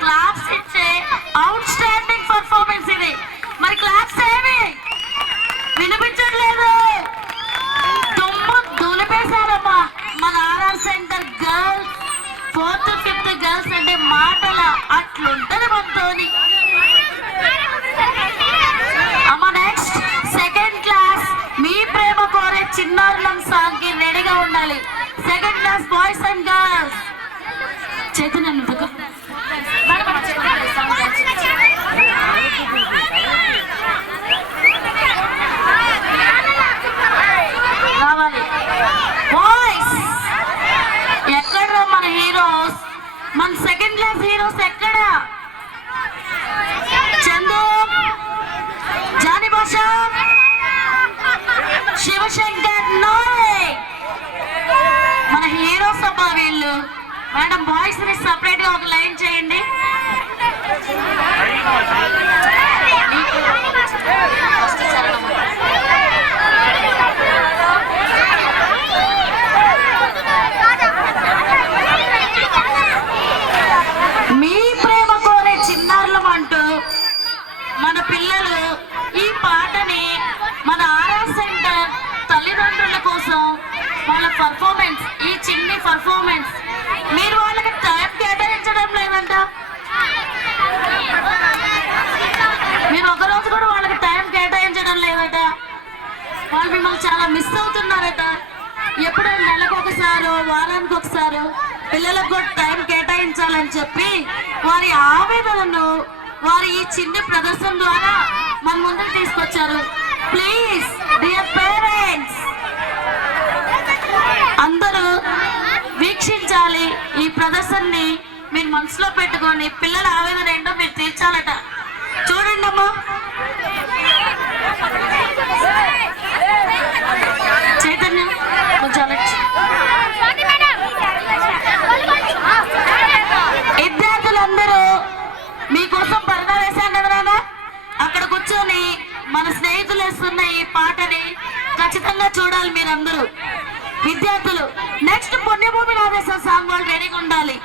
క్లాప్స్ ఇచ్చే అవుట్ స్టాండింగ్ పర్ఫార్మెన్స్ ఇది. మరి క్లాప్స్ ఏమి వినిపించట్లేదు, దుమ్ము దులిపేశారమ్మా మన RR centre girls. 4th 5th girls అంటే మాటల అట్లుంటది. చైతన్య నువ్వు రావాలి. బాయ్స్ ఎక్కడ మన హీరోస్, మన సెకండ్ క్లాస్ హీరోస్ ఎక్కడ? చందు, జాని భాష, శివశంకర్ నాయక్ మన హీరోస్ అబ్బా వీళ్ళు. మేడం బాయ్స్ ని సపరేట్ గా ఒక లైన్ చేయండి. మీ ప్రేమ కోరే చిన్నారులం అంటూ మన పిల్లలు ఈ పాటని మన ఆర్ఆర్ సెంటర్ తల్లిదండ్రుల కోసం వాళ్ళ పర్ఫార్మెన్స్, ఈ చిన్ని పర్ఫార్మెన్స్ మీరు వాళ్ళకి టైం కేటాయించడం లేదంట. మీరు ఒక రోజు కూడా వాళ్ళకి టైం కేటాయించడం లేదట. వాళ్ళు మిమ్మల్ని చాలా మిస్ అవుతున్నారట. ఎప్పుడో నెలకు ఒకసారి, వారానికి ఒకసారి పిల్లలకు కూడా టైం కేటాయించాలని చెప్పి వారి ఆవేదనను వారి ఈ చిన్న ప్రదర్శన ద్వారా మన ముందుకు తీసుకొచ్చారు. ప్లీజ్ డియర్ పేరెంట్స్ అందరూ వీక్షించాలి. ఈ ప్రదర్శనని మీరు మనసులో పెట్టుకొని పిల్లల ఆవేదన ఏంటో మీరు తీర్చాలట. చూడండి అమ్మా, చైతన్య కొంచెం విద్యార్థులందరూ మీకోసం పరదా వేశాను కదా నాన్న, అక్కడ కూర్చొని మన స్నేహితులు వేస్తున్న ఈ పాటని ఖచ్చితంగా చూడాలి మీరందరూ. విద్యార్థులు నెక్స్ట్ పుణ్యభూమి నాదేశ సాంగ్ వాళ్ళు రెడీగా ఉండాలి.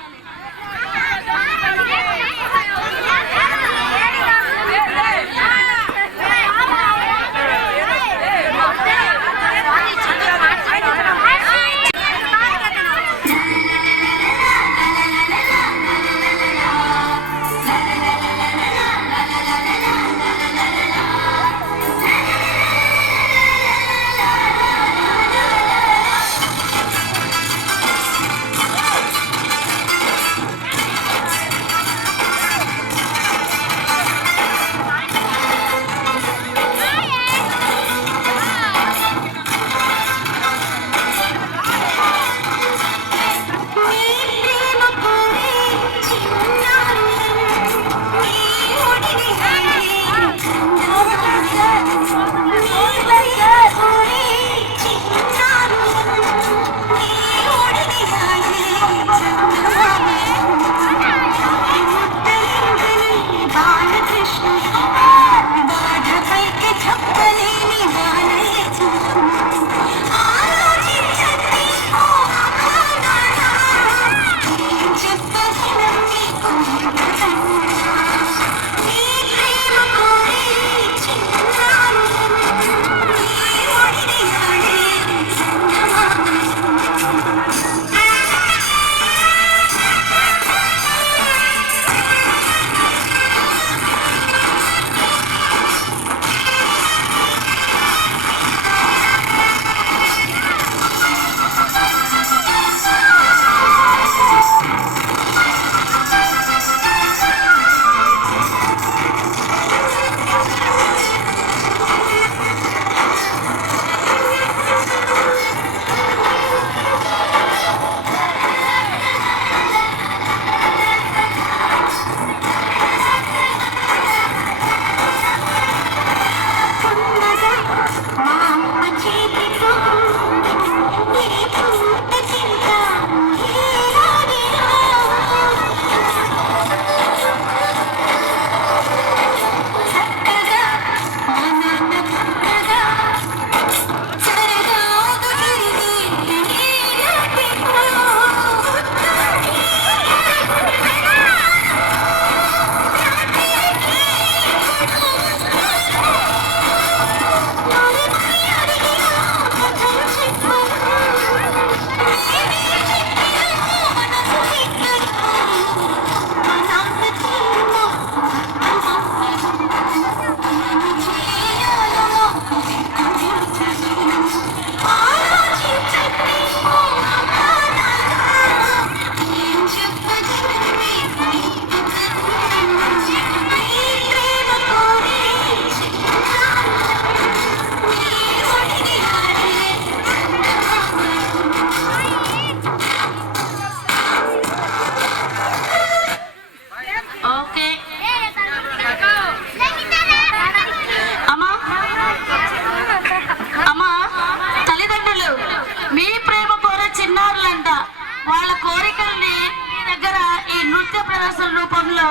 ఉపన్యాసాల రూపంలో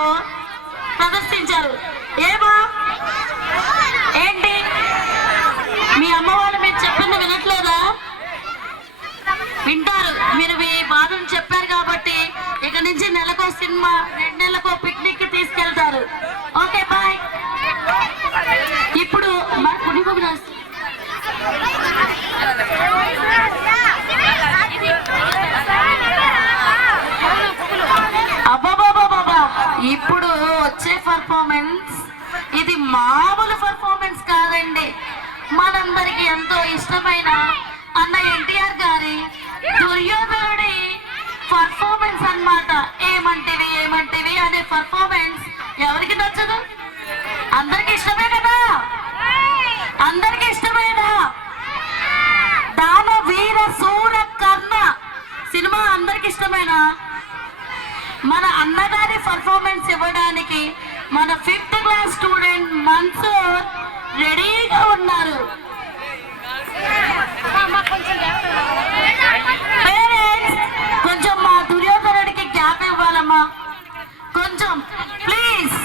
ప్రదర్శించారు. ఏమా ఏంటి మీ అమ్మ వాళ్ళు మీరు చెప్పింది వినట్లేదా? వింటారు. మీరు మీ బాధను చెప్పారు కాబట్టి ఇక నుంచి నెలకో సినిమా, 2 నెలలకో పిక్నిక్ కి తీసుకెళ్తారు. Okay bye. ఇప్పుడు అబ్బాబాబాబా ఇప్పుడు వచ్చే పర్ఫార్మెన్స్ ఇది మామూలు పర్ఫార్మెన్స్ కాదండి. మనందరికి ఎంతో ఇష్టమైన అన్న ఎన్టీఆర్ గారి దుర్యోధనుడి పర్ఫార్మెన్స్ అన్నమాట. ఏమంటివి ఏమంటివి అనే పర్ఫార్మెన్స్ ఎవరికి నచ్చదు? అందరికి ఇష్టమే కదా? అందరికి ఇష్టమేనా? దాన వీర సూర కర్ణ సినిమా అందరికి ఇష్టమేనా? మన అన్నగారి పర్ఫార్మెన్స్ ఇవ్వడానికి మన 5th క్లాస్ స్టూడెంట్ మన్సూర్ రెడీగా ఉన్నారు. పేరెంట్స్ కొంచెం మా దుర్యోధనుడికి గ్యాప్ ఇవ్వాలమ్మా. కొంచెం ప్లీజ్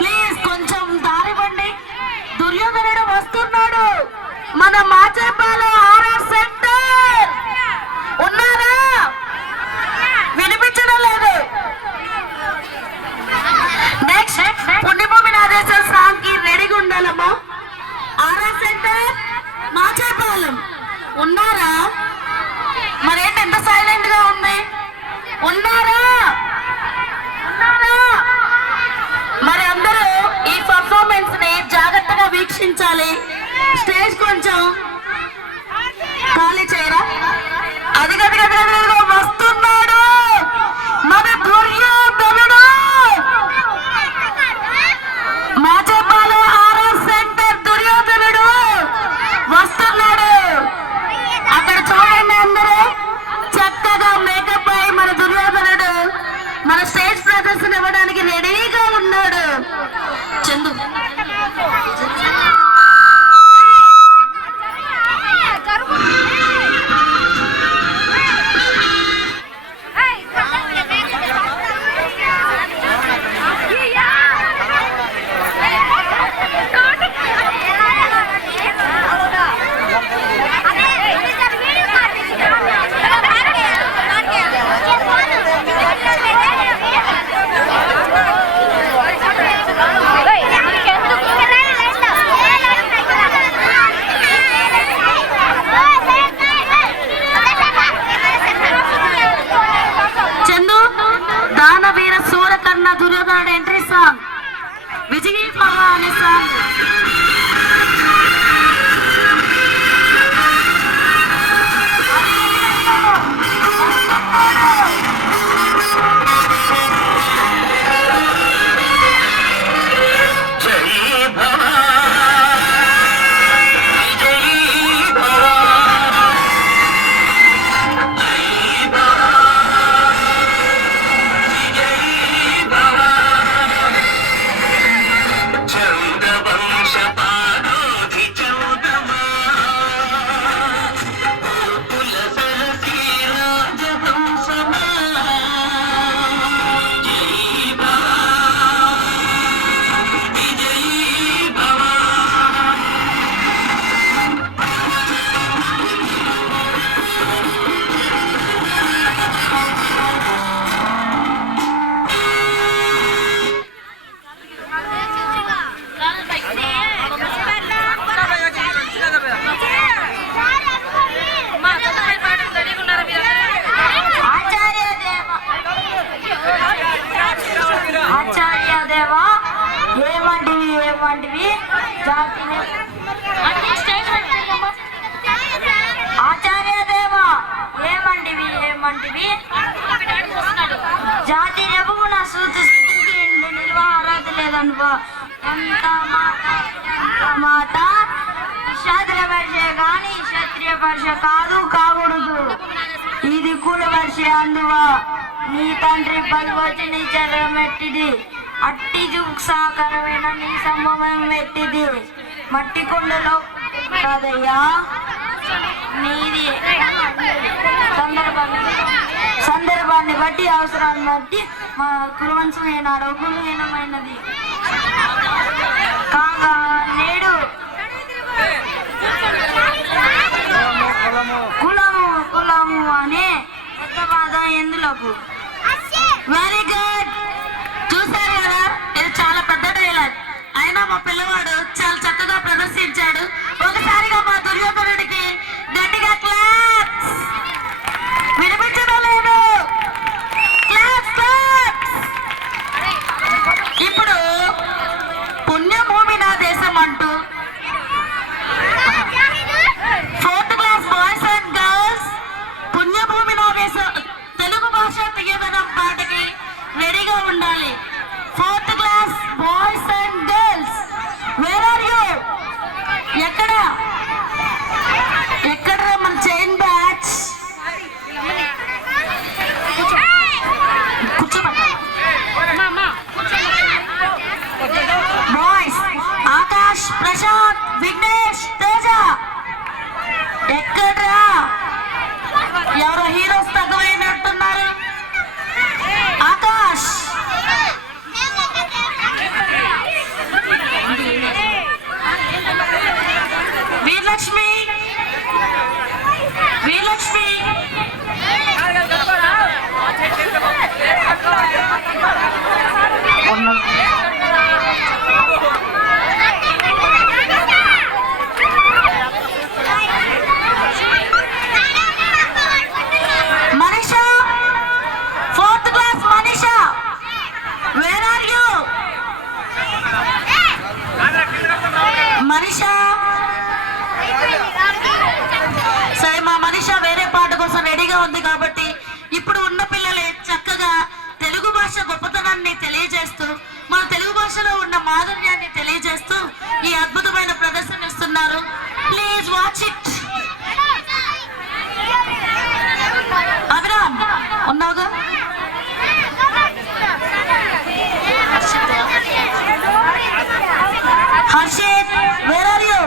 ప్లీజ్ కొంచెం దారివ్వండి. దుర్యోధనుడు వస్తున్నాడు. మన మాచేపాలెం ఆర్ఆర్ సెంటర్ ఉన్నారా? వినిపించడం లేదు. నెక్స్ట్ పుణ్యభూమి నాదేశ్వర సాంగ్ కి రెడీగా ఉండాలమ్మా. ఆర్ఆర్ సెంటర్ మాచేపాలెం ఉన్నారా? మరేంటి ఎంత సైలెంట్ గా ఉంది? ఉన్నారా? మరి అందరూ ఈ పర్ఫార్మెన్స్ ని జాగ్రత్తగా వీక్షించాలి. స్టేజ్ కొంచెం ఖాళీ చేయరా? అది వస్తున్నాడు మన దుర్యోధనుడు. మాచేపాలెం ఆర్ఆర్ సెంటర్ దుర్యోధనుడు వస్తున్నాడు. అక్కడ చూడండి అందరూ చక్కగా మేకప్ అయి మన దుర్యోధనుడు మన స్టేజ్ ప్రదర్శన ఇవ్వడానికి రెడీగా ఉన్నాడు. చందు దుర్యోధనుడు ఎంట్రీ సాంగ్ విజయీ పర్వ అనే సాంగ్. ఆచార్య దేవా ఏమంటివి ఏమంటివి జాతి నెబున సూచిస్తుంది నిల్వ అర్హత లేదనుకో. ఎంత మాట క్షత్రియ పరిష కానీ క్షత్రియ పరిష కాదు కాకూడదు. ఇది కుల పరిష అందువా నీ తండ్రి పలువచ్చి నీ చర్రమెట్టిది అట్టి సాకరమైన నీ సంభవం ఎట్టిది మట్టి కొండలో కాదయ్యా నీది సందర్భాన్ని దాన్ని బట్టి అవసరాన్ని బట్టి మా కులవంశమైన రఘుహీనమైనది కాగా నేడు కులము అనే కొత్త బాధ ఎందులకు. Very good. చూసారు కదా, ఇది చాలా పెద్ద డైలాగ్ అయినా మా పిల్లవాడు చాలా చక్కగా ప్రదర్శించాడు. ఒకసారిగా మా దుర్యోధనుడికి గట్టిగా క్లాప్స్. వినిపించడం లేదు. ఇప్పుడు పుణ్యభూమి నా దేశం అంటూ 4th class boys and girls పుణ్యభూమి నా దేశం తెలుగు భాష తీయదనం పాటకి రెడీగా ఉండాలి. 4th class boys and girls, where are you? ఎక్కడ మన chain batch? Boys Akash, Prashanth, Vignesh, Teja ఎక్కడ్రా? ఎవరో హీరోస్ తగ్గమైనట్టున్నారు. Akash, Veeralakshmi, Manisha, 4th class Manisha, where are you? Manisha, సరే మా మనీషా వేరే పాట కోసం రెడీగా ఉంది కాబట్టి ఇప్పుడు ఉన్న పిల్లలే చక్కగా తెలుగు భాష గొప్పతనాన్ని తెలియజేస్తూ మన తెలుగు భాషలో ఉన్న మాధుర్యాన్ని తెలియజేస్తూ ఈ అద్భుతమైన ప్రదర్శన ఇస్తున్నారు. Please watch it. అభిరామ్ ఉన్నావుగా? Harshith, where are you?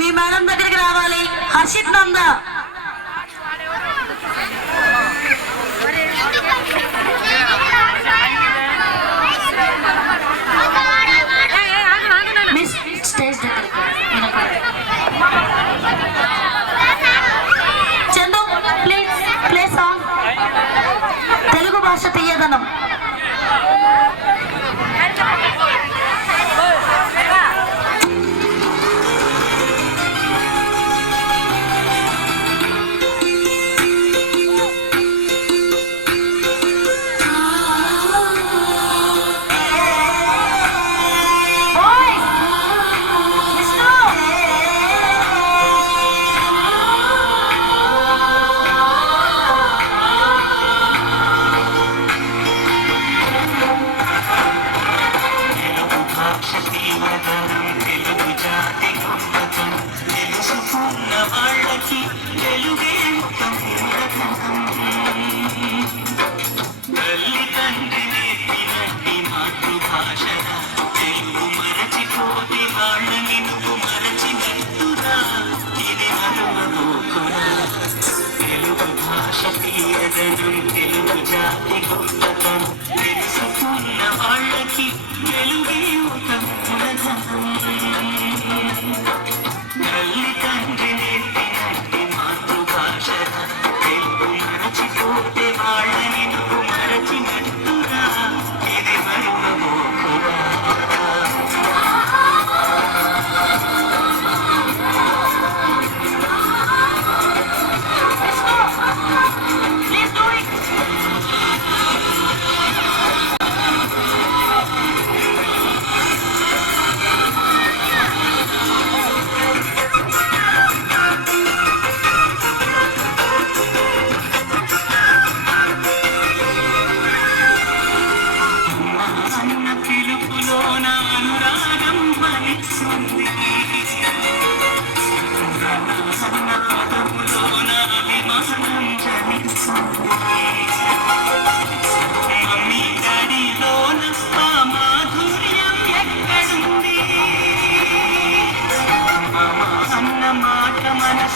మీ మేడం దగ్గరికి రావాలి. హర్షిత్ నందా, మిస్ స్టేజ్ దగ్గరికి. Chandu, please play song Telugu భాష తీయదనం.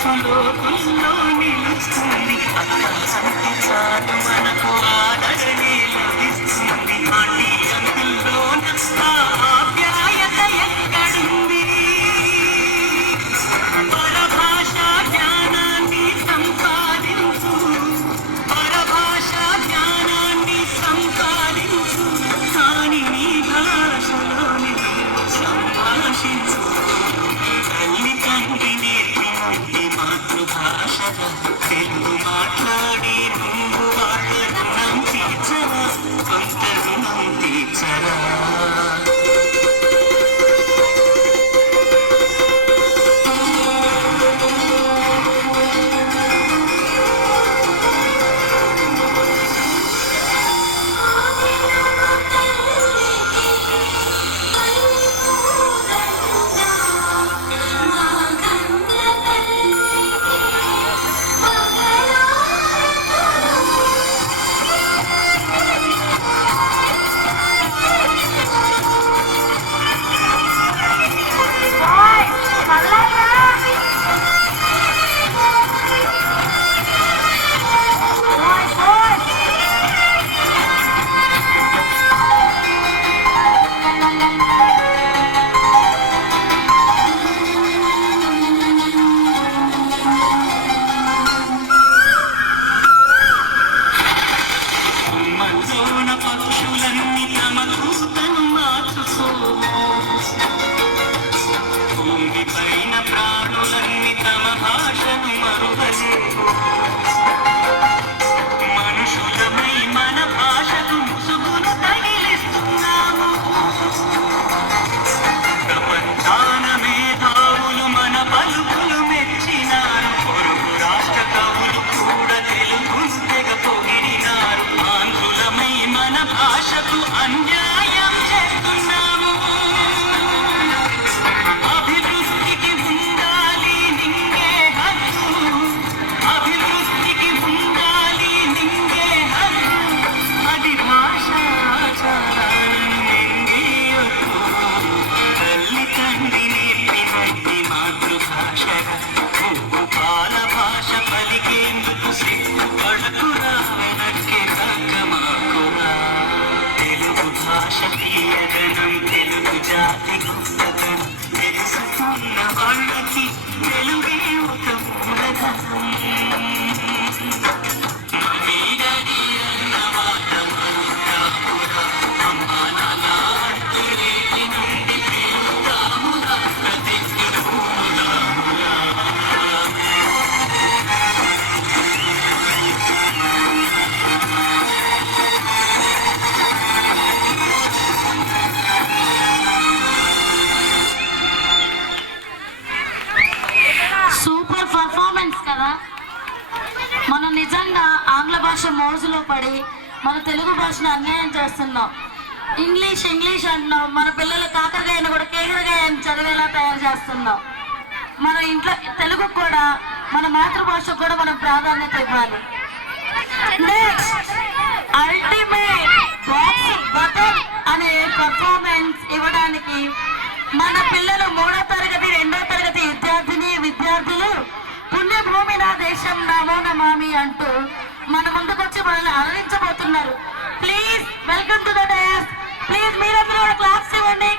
మనసులో తుల్లో నిలుస్తుంది అక్కడంటే చాలు మనకు ఆదరణే లభిస్తుంది ఆంటీ అంకుల్లోన ఆ ఆప్యాయత ఎక్కడుంది పరభాషా జ్ఞానాన్ని సంపాదించు పరభాషా జ్ఞానాన్ని సంపాదించు కానీ నీ భాషలోని సంభాషించు తల్లి తండ్రి నేర్పినట్టి మాతృభాషగా తెలుగు మాట్లాడి నువ్వు వాళ్ళ రుణం తీర్చరా కొంత రుణం తీర్చరా మనలోన పక్షులన్నీ తమ కూతను మార్చుకోవు భూమి పైన ప్రాణులన్నీ తమ భాషను మరువలేవు మనుషులమై మన భాషకు ముసుగును తగిలిస్తున్నాము ప్రపంచాన మేధావులు మన పలుకులు మెచ్చినారు పొరుగు రాష్ట్ర కవులు కూడా తెలుగును తెగ పొగిడినారు ఆంధ్రులమై మన భాషకు అన్యాయం చేస్తున్నాము అభివృద్ధికి ఉండాలి నింగే హక్కు అభివృద్ధికి ఉండాలి నింగే హక్కు అది భాషాచారాలను నింగియొద్దు తల్లి తండ్రి నేర్పినట్టి మాతృభాషగా ఉప్పు పాల భాష పలికేందుకు సిగ్గుపడకురా వెనక్కి తగ్గమాకురా తెలుగు భాష తీయదనం తెలుగు జాతి గొప్పతనం తెలుసుకున్న వాళ్ళకి తెలుగే ఒక మూలధనం మమ్మీ డాడీ అన్న మాట మరుపురా అమ్మా నాన్న అంటులేటి నుండి పిలుద్దామురా ప్రతిజ్ఞలుదామురా సూపర్ పర్ఫార్మెన్స్ కదా. మనం నిజంగా ఆంగ్ల భాష మోజులో పడి మన తెలుగు భాషను అన్యాయం చేస్తున్నాం. ఇంగ్లీష్ ఇంగ్లీష్ అంటున్నాం, మన పిల్లల కాకరకాయను కూడా కేకరకాయ అని చదివేలా తయారు చేస్తున్నాం. మన ఇంట్లో తెలుగు కూడా మన మాతృభాషకు కూడా మనం ప్రాధాన్యత ఇవ్వాలి. నెక్స్ట్ అల్టిమేట్ అనే పర్ఫార్మెన్స్ ఇవ్వడానికి మన పిల్లలు 3వ తరగతి 2వ తరగతి విద్యార్థులు పుణ్యభూమి నా దేశం నమో నమామి అంటూ మన ముందుకొచ్చి మనల్ని ఆనందించబోతున్నారు. Please welcome to the dais. Please మీరందరూ కూడా క్లాప్స్ ఇవ్వండి.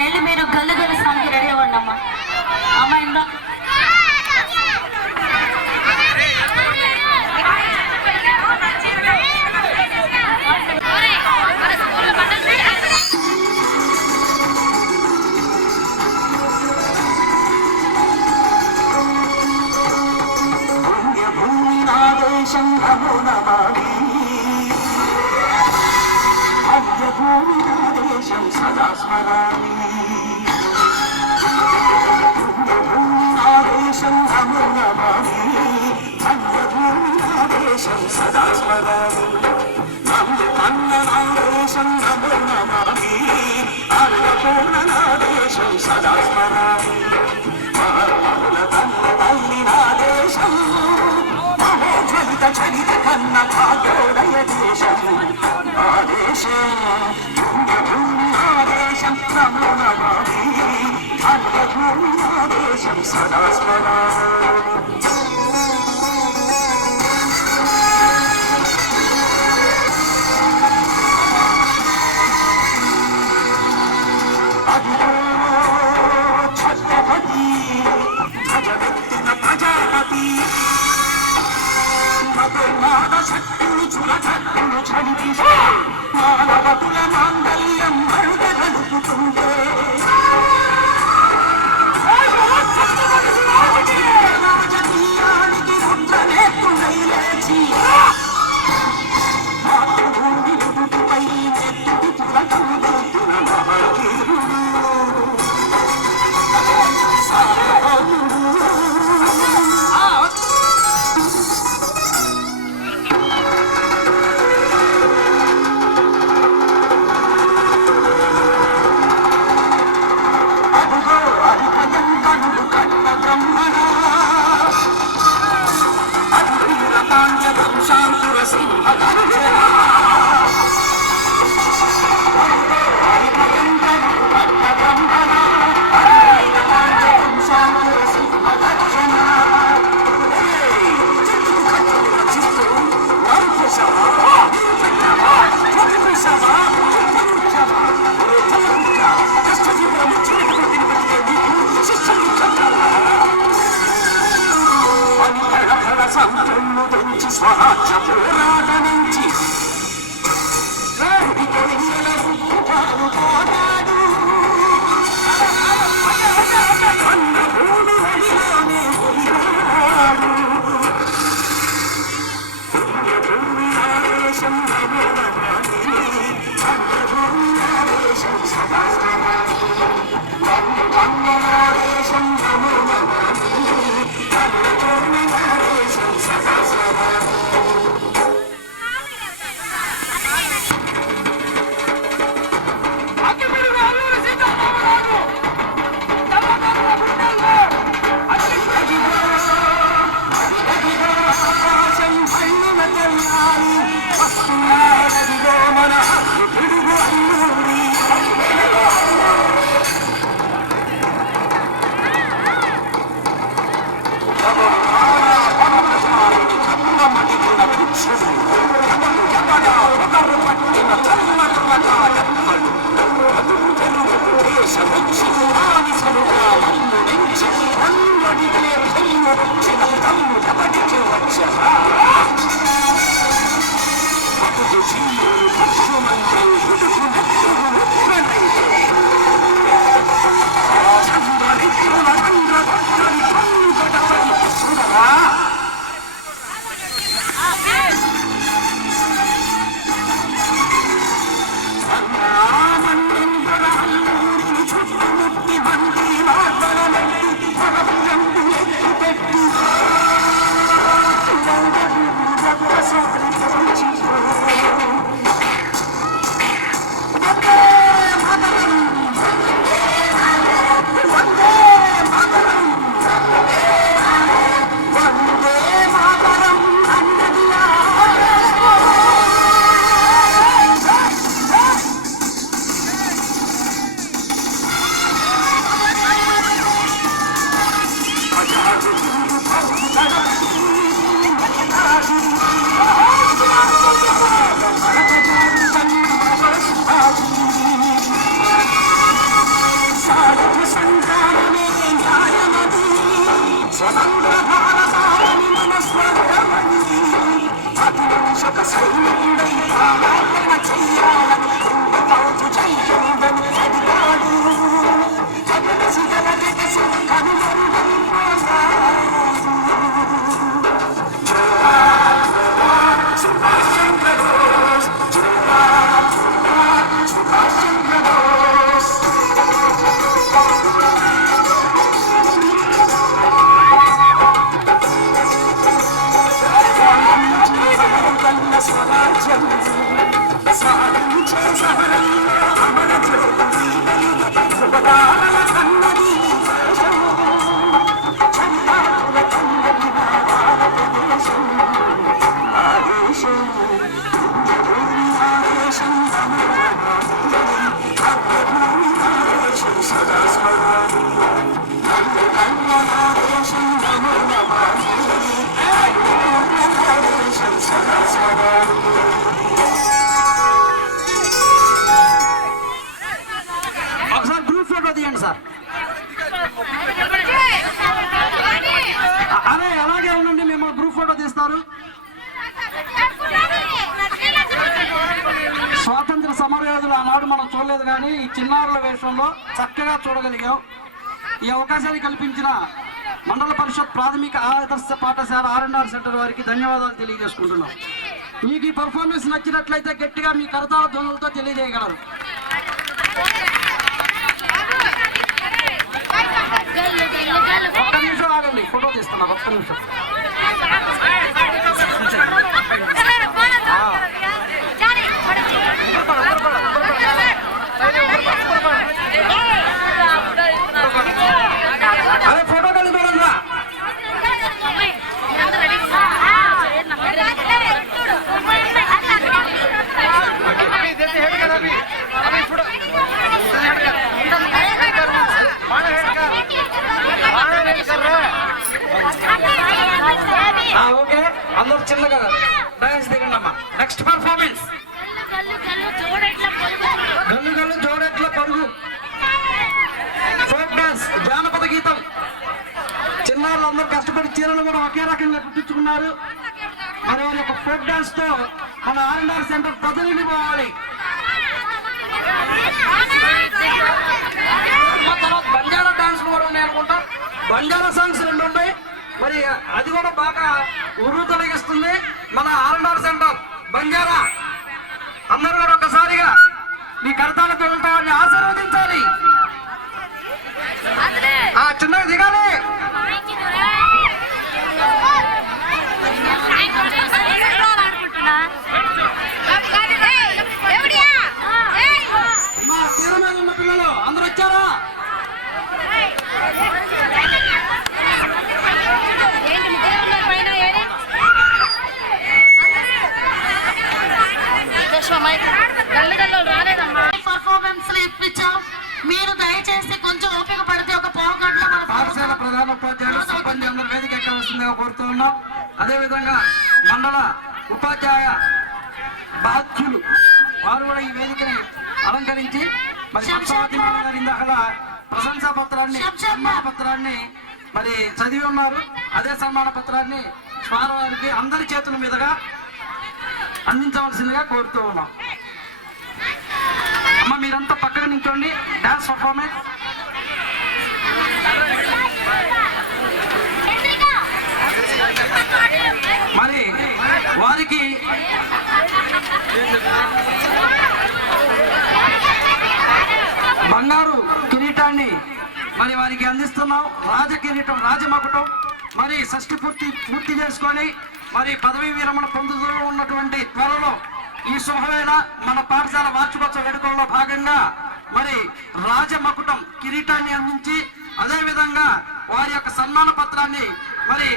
వెళ్ళి మీరు గల్లు గెలుస్తానికి రెడీ అవ్వండి అమ్మా. అమ్మ ఇందా సదా స్మరామి ఆదేశం నమో నమామి ఆదేశం సదా స్మరామి అన్ననాదేశం నమో నమామి అన్నపూర్ణనాదేశం సదా స్మరామి తల్లి నాదేశం చరిత చరిత కన్న భాగ్యోదయ దేశం ఆదేశం ఆదేశం నమో నమామి అన్నభూమి ఆదేశం సదా స్మరామి ఛత్రపతి ధ్వజమెత్తిన ప్రజాపతి మతోన్మాద శక్తులు చురచత్తులు చంపిస్తే మానవతుల మాంగళ్యం మరుగ గడుపుతుంటే రాజకీయానికి రుద్రనేత్రుడై లేచి మాతృభూమి నుదుటిపై నెత్తుటి తిలకం దిద్దిన మహకీరుడు సంతులు తెంచి స్వరాజ్య పోరాట నుంచి పోరాడు అన్న భూమి వడిలోనే పోరాడు పుణ్యభూమి ఆదేశం నమో నమామి అన్నభూమి ఆదేశం సదా ఆదేశం నమో నమామి అన్నభూమి ఆదేశం సదా మన పిడుగు అల్లూరి స్వతంత్ర భారతాన్ని మన స్వర్గమని అతివంశక సైనికుడై పాలన చెయ్యాలని రోజు చెయ్యదని అడిగాడు జగసి గల జగసి కనుమరుగై సుభాష్ చంద్ర బోస్ సుభాష్ చంద్ర బోస్ ఉండండి సార్. అదే అలాగే ఉండండి, మేము గ్రూప్ ఫోటో తీస్తారు. స్వాతంత్ర సమరయోధులు ఆనాడు మనం చూడలేదు, కానీ ఈ చిన్నారుల వేషంలో చక్కగా చూడగలిగాం. ఈ అవకాశాన్ని కల్పించిన మండల పరిషత్ ప్రాథమిక ఆదర్శ పాఠశాల R&R సెంటర్ వారికి ధన్యవాదాలు తెలియజేసుకుంటున్నాం. మీకు ఈ పర్ఫార్మెన్స్ నచ్చినట్లయితే గట్టిగా మీ కరతాళ ధ్వనులతో తెలియజేయగలరు. ఒక్క నిమిషం ఆగండి, ఫోటో తీస్తున్నారు. ఒక్క నిమిషం. అదే ఫోటో కలిసి మేడం రా. ఓకే, అందరూ చిన్నగా డాన్స్ దిగండి అమ్మా. నెక్స్ట్ పర్ఫార్మెన్స్ గల్లు గల్లు జోడెట్ల పరుగు ఫోక్ డాన్స్, జానపద గీతం. చిన్నారులు అందరూ కష్టపడి చీరలు కూడా ఒకే రకంగా కుట్టించుకున్నారు. మరి వారి యొక్క ఫోక్ డాన్స్ తో మన R&R సెంటర్ ప్రజలని పోవాలి. తర్వాత బంజారా డాన్స్ కూడా ఉన్నాయి అనుకుంటా. బంజారా సాంగ్స్ 2 ఉన్నాయి. మరి అది కూడా బాగా ఉర్రు తొలగిస్తుంది మన R&R సెంటర్ బంజారా. అందరూ కూడా ఒక్కసారిగా మీ కర్తాలతో వెళ్తామని ఆశీర్వదించాలి. చిన్నగా దిగాలి. మా తీరమైన ఉన్న పిల్లలు అందరూ వచ్చారా? పర్ఫార్మెన్స్ ఇప్పించాం. మీరు దయచేసి కొంచెం ఓపిక పడితే ఒక పావు గంటలో మన పాఠశాల ప్రధాన ఉపాధ్యాయులు సిబ్బంది అందరూ వేదిక ఎక్కవలసిందిగా కోరుతూ ఉన్నాం. అదేవిధంగా మండల ఉపాధ్యాయ బాధ్యులు వారు కూడా ఈ వేదికని అలంకరించి మరి ఇందాక ప్రశంసా పత్రాన్ని సన్మాన పత్రాన్ని మరి చదివి ఉన్నారు. అదే సన్మాన పత్రాన్ని స్వామివారికి అందరి చేతుల మీదుగా అందించవలసిందిగా కోరుతూ ఉన్నాం. అమ్మ మీరంతా పక్కన నించోండి. డాన్స్ పర్ఫార్మెన్స్ మరి వారికి బంగారు కిరీటాన్ని మరి వారికి అందిస్తున్నాం. రాజ కిరీటం, రాజమకుటం మరి షష్ఠి పూర్తి చేసుకొని మరి పదవీ విరమణ పొందుతూ ఉన్నటువంటి త్వరలో ఈ శుభవేళ మన పాఠశాల వార్షికోత్సవ వేడుకల్లో భాగంగా మరి రాజమకుటం కిరీటాన్ని అందించి అదేవిధంగా వారి యొక్క సన్మాన పత్రాన్ని మరి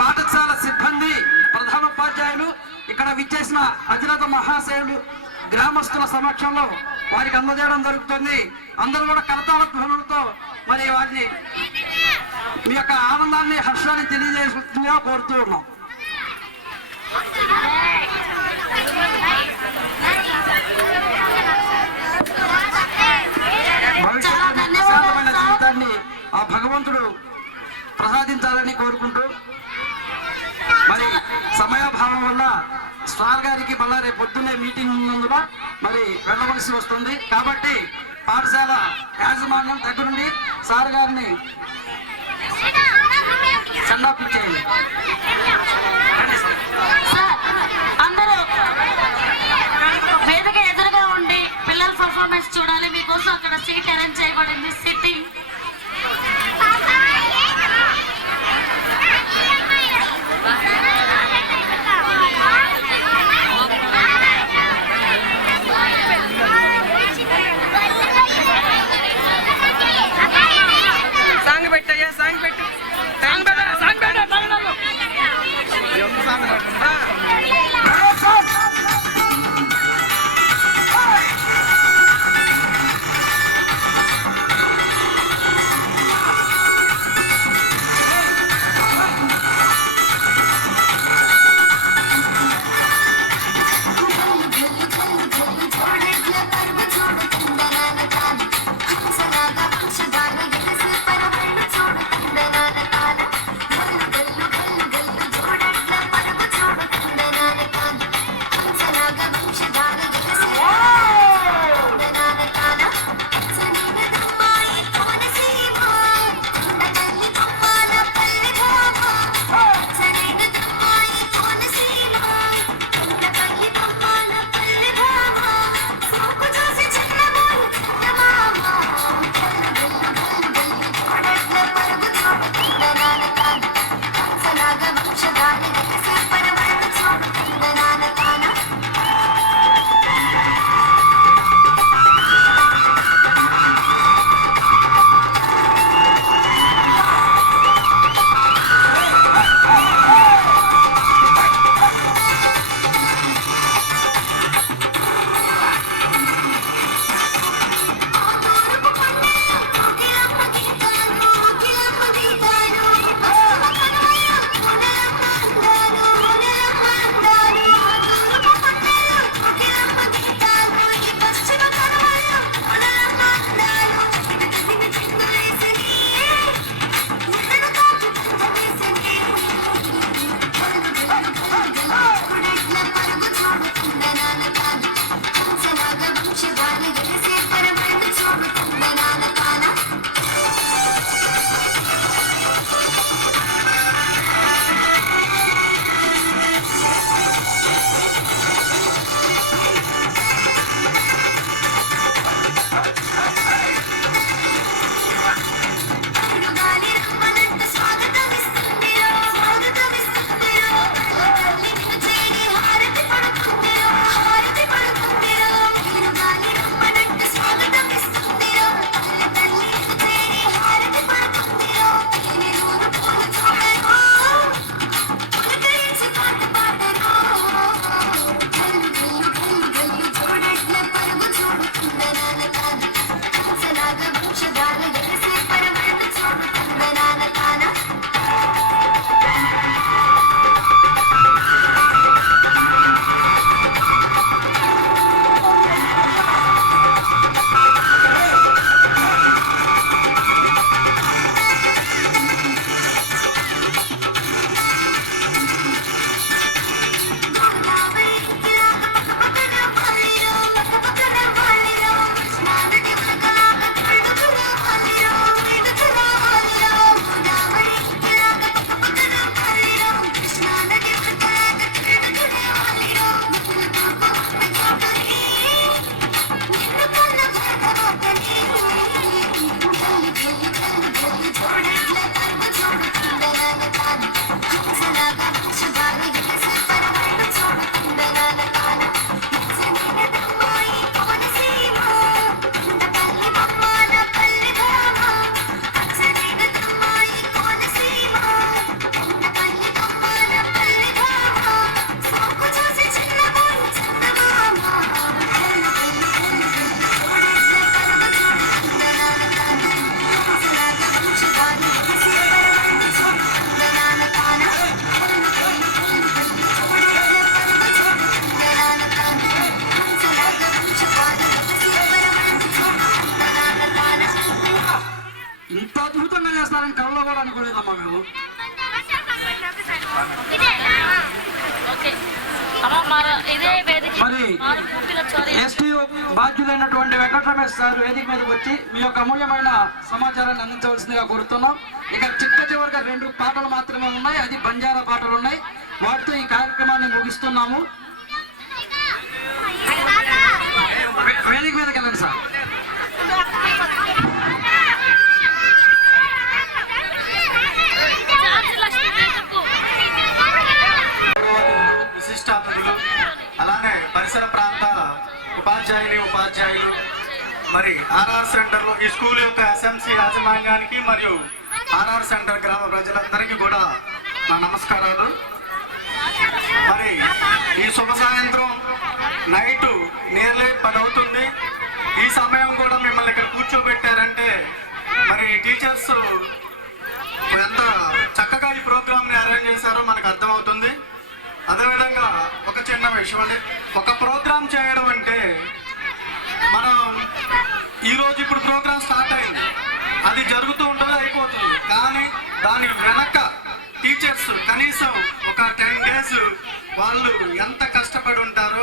పాఠశాల సిబ్బంది ప్రధానోపాధ్యాయులు ఇక్కడ విచ్చేసిన అధిరథ మహాశయులు గ్రామస్తుల సమక్షంలో వారికి అందజేయడం జరుగుతుంది. అందరూ కూడా కరతాళ ధ్వనులతో మరి వారిని మీ యొక్క ఆనందాన్ని హర్షాన్ని తెలియజేస్తుందిగా కోరుతూ ఉన్నాం. భవిష్యత్తు విశాలమైన జీవితాన్ని ఆ భగవంతుడు ప్రసాదించాలని కోరుకుంటూ మరి సమయాభావం వల్ల స్టార్ గారికి మళ్ళా రేపు పొద్దున్నే మీటింగ్ ఉన్నందున మరి వెళ్ళవలసి వస్తుంది. కాబట్టి పాఠశాల యాజమాన్యం దగ్గరుండి సార్ గారిని సెండాప్ చేయండి. అందరూ వేదిక ఎదురుగా ఉండి పిల్లల పర్ఫార్మెన్స్ చూడాలి. మీకోసం అక్కడ సీట్ అరేంజ్ చేయబడింది. సిట్టింగ్ సాంగ్ పెట్టయ్యా, సాంగ్ పెట్టు. కూడా అనుకోలేదమ్మా మేము. మరి ఎస్టీఓ బాధ్యులైనటువంటి వెంకటరమేష్ సార్ వేదిక మీదకి వచ్చి మీ యొక్క అమూల్యమైన సమాచారాన్ని అందించవలసిందిగా కోరుతున్నాం. ఇక చివరిగా 2 పాటలు మాత్రమే ఉన్నాయి, అది బంజారా పాటలు ఉన్నాయి. వాటితో ఈ కార్యక్రమాన్ని ముగిస్తున్నాము. వేదిక మీదకి వెళ్ళండి సార్. విశిష్ట అతిథులు, అలానే పరిసర ప్రాంత ఉపాధ్యాయులు, మరి ఆర్ఆర్ సెంటర్లో ఈ స్కూల్ యొక్క ఎస్ఎంసి యాజమాన్యానికి మరియు ఆర్ఆర్ సెంటర్ గ్రామ ప్రజలందరికీ కూడా నా నమస్కారాలు. మరి ఈ శుభ సాయంత్రం నైటు నియర్లీ 10 అవుతుంది. ఈ సమయం కూడా మిమ్మల్ని ఇక్కడ కూర్చోబెట్టారంటే మరి టీచర్స్ ఎంత చక్కగా ఈ ప్రోగ్రామ్ని అరేంజ్ చేశారో మనకు అర్థమవుతుంది. అదేవిధంగా ఒక చిన్న విషయం అండి, ఒక ప్రోగ్రామ్ చేయడం అంటే మనం ఈరోజు ఇప్పుడు ప్రోగ్రామ్ స్టార్ట్ అయింది, అది జరుగుతూ ఉంటుంది, అయిపోతుంది. కానీ దాని వెనక టీచర్స్ కనీసం ఒక 10 days వాళ్ళు ఎంత కష్టపడి ఉంటారో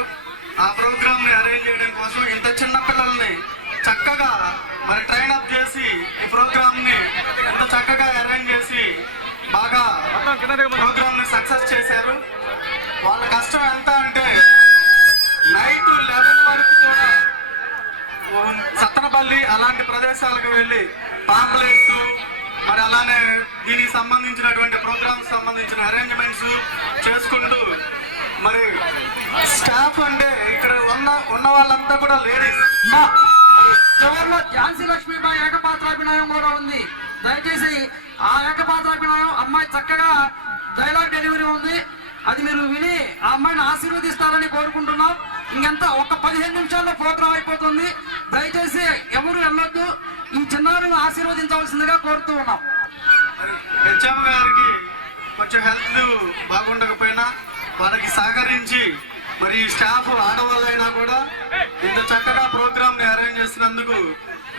ఆ ప్రోగ్రామ్ని అరేంజ్ చేయడం కోసం. ఇంత చిన్న పిల్లల్ని చక్కగా మరి ట్రైన్ అప్ చేసి ఈ ప్రోగ్రామ్ని ఎంత చక్కగా అరేంజ్ చేసి బాగా ప్రోగ్రామ్ని సక్సెస్ చేశారు. వాళ్ళ కష్టం ఎంత అంటే నైట్ 11 వరకు కూడా సత్తనపల్లి అలాంటి ప్రదేశాలకు వెళ్ళి పాంప్లెట్స్, మరి అలానే దీనికి సంబంధించినటువంటి ప్రోగ్రామ్స్ సంబంధించిన అరేంజ్మెంట్స్ చేసుకుంటూ, మరి స్టాఫ్ అంటే ఇక్కడ ఉన్న వాళ్ళంతా కూడా లేడీస్. చివరిలో ఝాన్సీ లక్ష్మీబాయి ఏకపాత్రాభినయం కూడా ఉంది. దయచేసి ఆ ఏకపాత్రాభినయం అమ్మాయి చక్కగా డైలాగ్ డెలివరీ ఉంది, అది మీరు విని ఆ అమ్మాయిని ఆశీర్వదిస్తారని కోరుకుంటున్నాం. ఇంకెంత ఒక 15 నిమిషాల్లో ప్రోగ్రాం అయిపోతుంది. దయచేసి ఎవరు వెళ్ళొద్దు, ఈ చిన్నారులను ఆశీర్వదించవలసిందిగా కోరుతూ ఉన్నాం. హెచ్ఎం గారికి కొంచెం హెల్త్ బాగుండకపోయినా వారికి సహకరించి మరి స్టాఫ్ ఆడవాళ్ళైనా కూడా ఇంత చక్కగా ప్రోగ్రామ్ని అరేంజ్ చేసినందుకు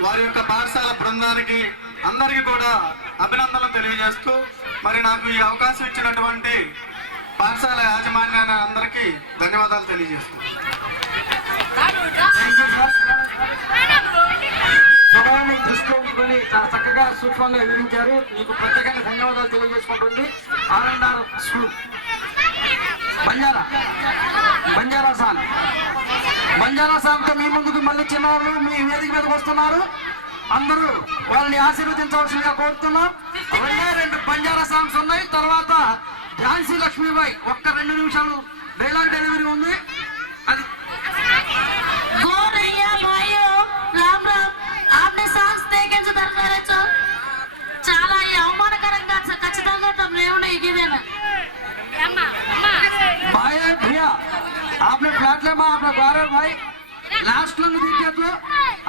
వారి యొక్క పాఠశాల బృందానికి అందరికీ కూడా అభినందనలు తెలియజేస్తూ, మరి నాకు ఈ అవకాశం ఇచ్చినటువంటి పాఠశాల యాజమాన్యాన్ని అందరికీ ధన్యవాదాలు తెలియజేస్తున్నాను. సమయాన్ని దృష్టిలో ఉంచుకొని చాలా చక్కగా సూక్ష్మంగా వివరించారు. మీకు ప్రత్యేకంగా ధన్యవాదాలు తెలియజేసుకుంటుంది ఆర్&ఆర్ స్కూల్ బంజారా సాంగ్తో మీ ముందుకు మళ్ళీ చిన్నవాళ్ళు మీ వేదిక మీదకి వస్తున్నారు. అందరూ వాళ్ళని ఆశీర్వదించవలసిందిగా కోరుతున్నాం. 2 బంజారా సాంగ్స్ ఉన్నాయి. తర్వాత ఝాన్సీ లక్ష్మీబాయి ఒక్క 2 నిమిషాలు డైలాగ్ డెలివరీ ఉంది. అది గోరయ్య భాయో రామ్ రామ్, आपने सांग्स देखे जो दरकार है चो చాలా అవమానకరంగా ఖచ్చితంగా తమరేమో ఇగిదేనా भाई भैया आपने फ्लैट ले मां आपने ग्वालियर भाई लास्ट लो दिखे तो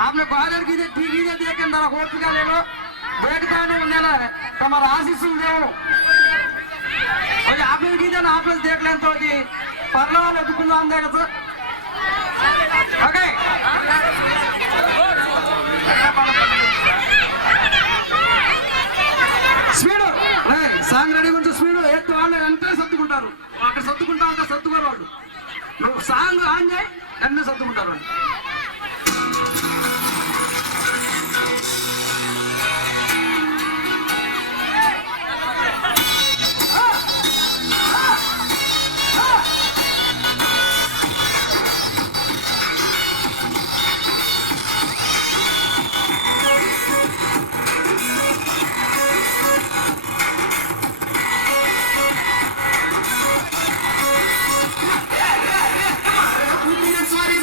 आपने ग्वालियर की टीवी देख अंदर ओपिका ले लो देखता नहीं उन्हें तुम्हारा आशीष दे और आपने की ना आप लोग देख लें तो जी परला वाले दुकान अंदर का ओके స్పీడ్ సాంగ్ రెడీ కొంచెం స్పీడ్ ఎత్తు వాళ్ళు వెంటనే సర్దుకుంటారు. అక్కడ సర్దుకుంటా అంటే సర్దుకోరు వాళ్ళు. నువ్వు సాంగ్ ఆన్ చేయి వెంటనే సర్దుకుంటారు వాళ్ళు. Swati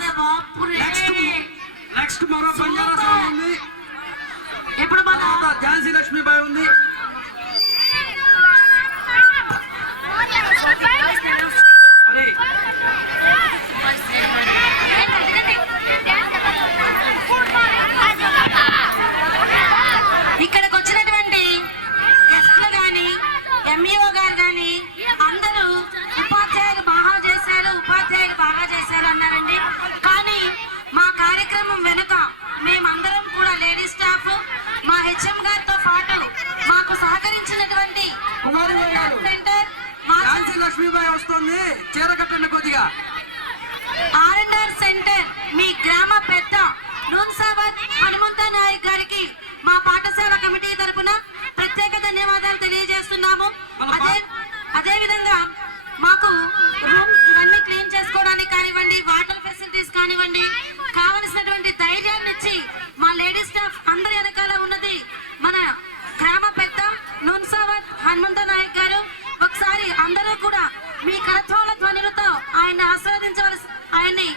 points. బాపురే. నెక్స్ట్ మరో బంజారా సాంగ్ ఉంది. ఇప్పుడు మన తర్వాత ఝాన్సీ లక్ష్మీబాయి ఉంది. మరి ఇక్కడికి వచ్చినటువంటి గెస్టులు కానీ ఎంఈఓ గారు కానీ అందరూ ఉపాధ్యాయులు బాగా చేశారు అన్నారండి. కానీ మా కార్యక్రమం వెనుక మేమందరం కూడా లేడీ స్టాఫ్ మా హెచ్ఎం గారితో పాటు మాకు సహకరించినటువంటి కుమారి గారు సెంటర్ మా ఝాన్సీ లక్ష్మీబాయి వస్తుంది, చీర కట్టండి కొద్దిగా. R&R సెంటర్ మీ గ్రామ పెద్ద నూన్సాబాద్ హనుమంత నాయక్ గారికి మా పాఠశాల కమిటీ తరపున ప్రత్యేక ధన్యవాదాలు తెలియజేస్తున్నాము. అదే విధంగా మాకు రూమ్ ఇవన్నీ క్లీన్ చేసుకోవడానికి కానివ్వండి, వాటర్ ఫెసిలిటీస్ కానివ్వండి, కావలసినటువంటి ధైర్యాన్ని ఇచ్చి మా లేడీ స్టాఫ్ అందరి వెనకాల ఉన్నది మన గ్రామ పెద్ద నూన్సాబాద్ హనుమంత నాయక్ గారు. ఒకసారి అందరూ కూడా మీ కరధ్వాల ధ్వనులతో ఆయన్ని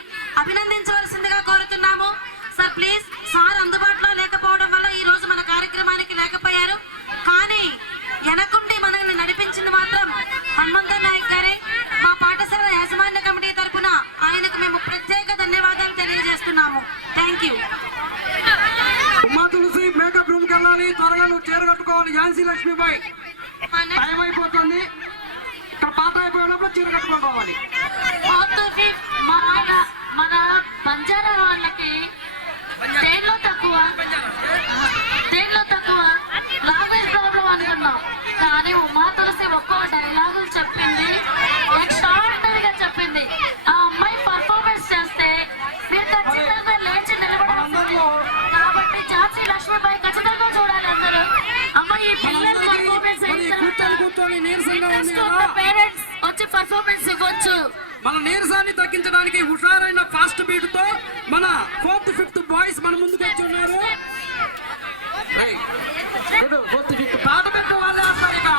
అభినందించవలసిందిగా కోరుతున్నాము. సార్ ప్లీజ్, సార్ అందుబాటులో లేకపోవడం వల్ల ఈ రోజు మన కార్యక్రమానికి లేకపోయారు. కానీ వెనకుండి మనల్ని నడిపించింది మాత్రం హనుమంత నాయక్ గారే. మా పాఠశాల యాజమాన్య కమిటీ తరఫున ఆయనకు మేము ప్రత్యేక ధన్యవాదాలు తెలియజేస్తున్నాము. Thank you. Uma Tulasi makeup రూమ్కి వెళ్ళాలి, త్వరగా నువ్వు చీర కట్టుకోవాలి. ఝాన్సీ లక్ష్మీబాయి టైం అయిపోతుంది. ఇక్కడ పాట అయిపోయినప్పుడు చీర కట్టుకొని పోవాలి. మన బంజారా వాళ్ళకి దేనిలో తక్కువ లాంగ్వేజ్ ప్రాబ్లం అనుకున్నాం. కానీ ఉమా తులసి ఒక్కో డైలాగులు చెప్పింది, ఎక్స్ట్రాడినరీగా చెప్పింది. ఆ అమ్మాయి పర్ఫార్మెన్స్ చేస్తే మీరు ఖచ్చితంగా లేచి నిలబడాల్సింది. కాబట్టి ఝాన్సీ లక్ష్మీబాయి ఖచ్చితంగా చూడాలి అందరూ. అమ్మాయి పిల్లలు పర్ఫార్మెన్స్ కూర్చొని నీరసంగా ఉంది కదా, పేరెంట్స్ వచ్చి పర్ఫార్మెన్స్ ఇవ్వచ్చు. మన నీరసాన్ని తగ్గించడానికి హుషారైన ఫాస్ట్ బీట్ తో మన 4th 5th బాయ్స్ మన ముందుకు వచ్చి ఉన్నారు. 4th 5th పాట పెట్టే వాళ్ళే ఆడతారు ఇక.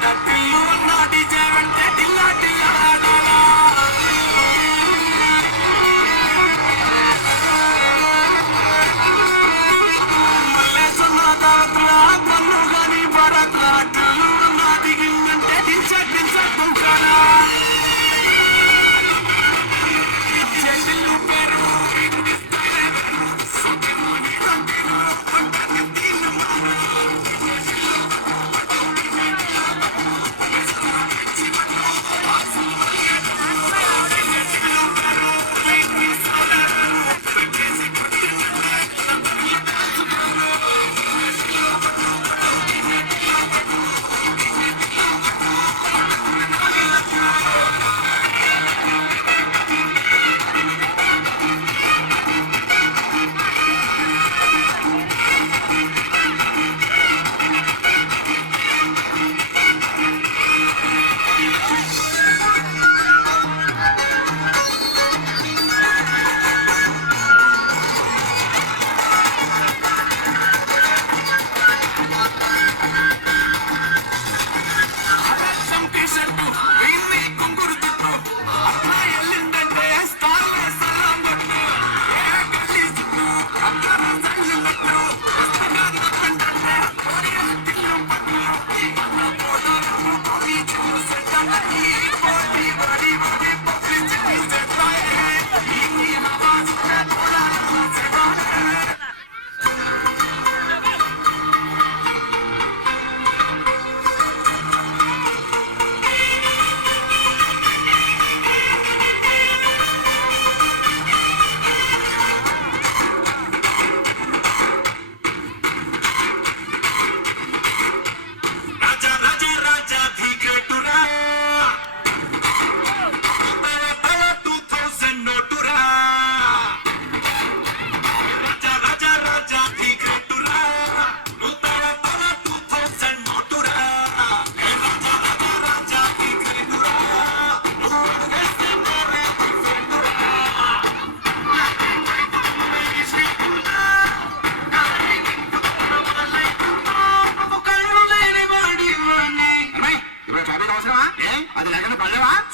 టిల్లు నా డీజే వెంటే టిల్లా టిల్లా ఆడాలా. మల్లేశన్న దావత్లా కన్ను గాని బరత్లా టిల్లు నా దిగిందంటే దించ దించ దుంకాలా. చెల్లు పేరు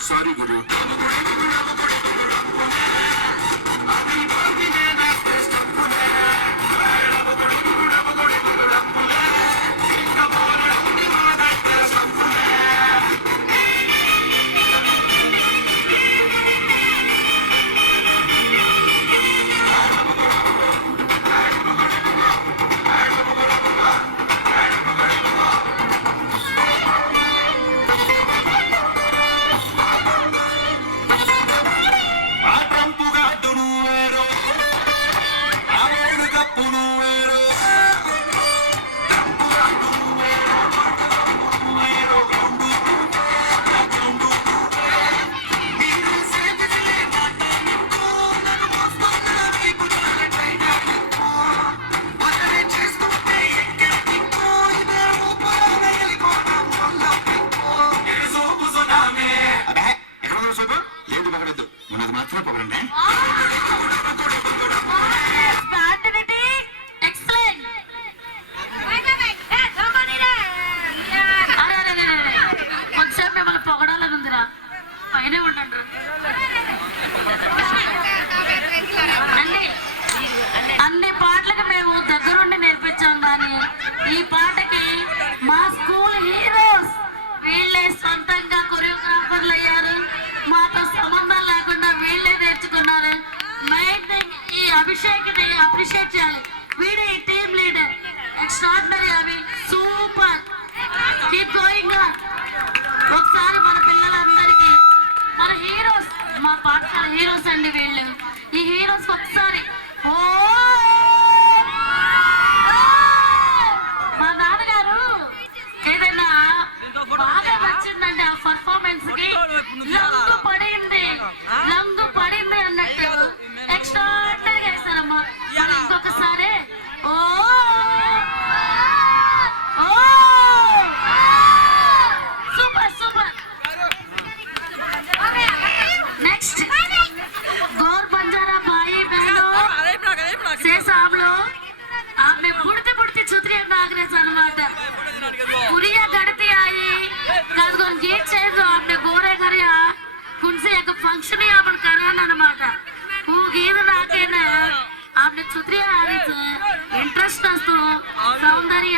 సారీ గురు. అన్ని పాటలకు మేము దగ్గరుండి నేర్పించాం. కానీ ఈ పాటకి మా స్కూల్ హీరోస్ వీళ్ళే సొంతంగా కొరియోగ్రాఫర్లు అయ్యారు. మాతో సంబంధం లేకుండా వీళ్ళే నేర్చుకున్నారు. మెయిన్ థింగ్ ఈ అభిషేక్ని అప్రిషియేట్ చేయాలి. వీడే ఈ టీమ్ లీడర్. ఎక్స్ట్రాడినరీ అవి సూపర్. Keep going on. ఒకసారి మన పిల్లలందరికీ మన హీరోస్, మా పాఠశాల హీరోస్ అండి వీళ్ళు. ఈ హీరోస్ ఒకసారి మా నాన్నగారు ఏదైనా బాగా వచ్చిందంటే ఆ పర్ఫార్మెన్స్ కి లంగు పడింది అన్నట్టు ఎక్స్ట్రాడినరీ చేశారమ్మా. ఇంకొకసారి super super. Next Gour Banjara భాయి బహనో फंक्शन ही अपन कराना अनमाटा वो गीत राकेना आपने छुत्री आ रही इंटरेस्ट असतो सौंदर्य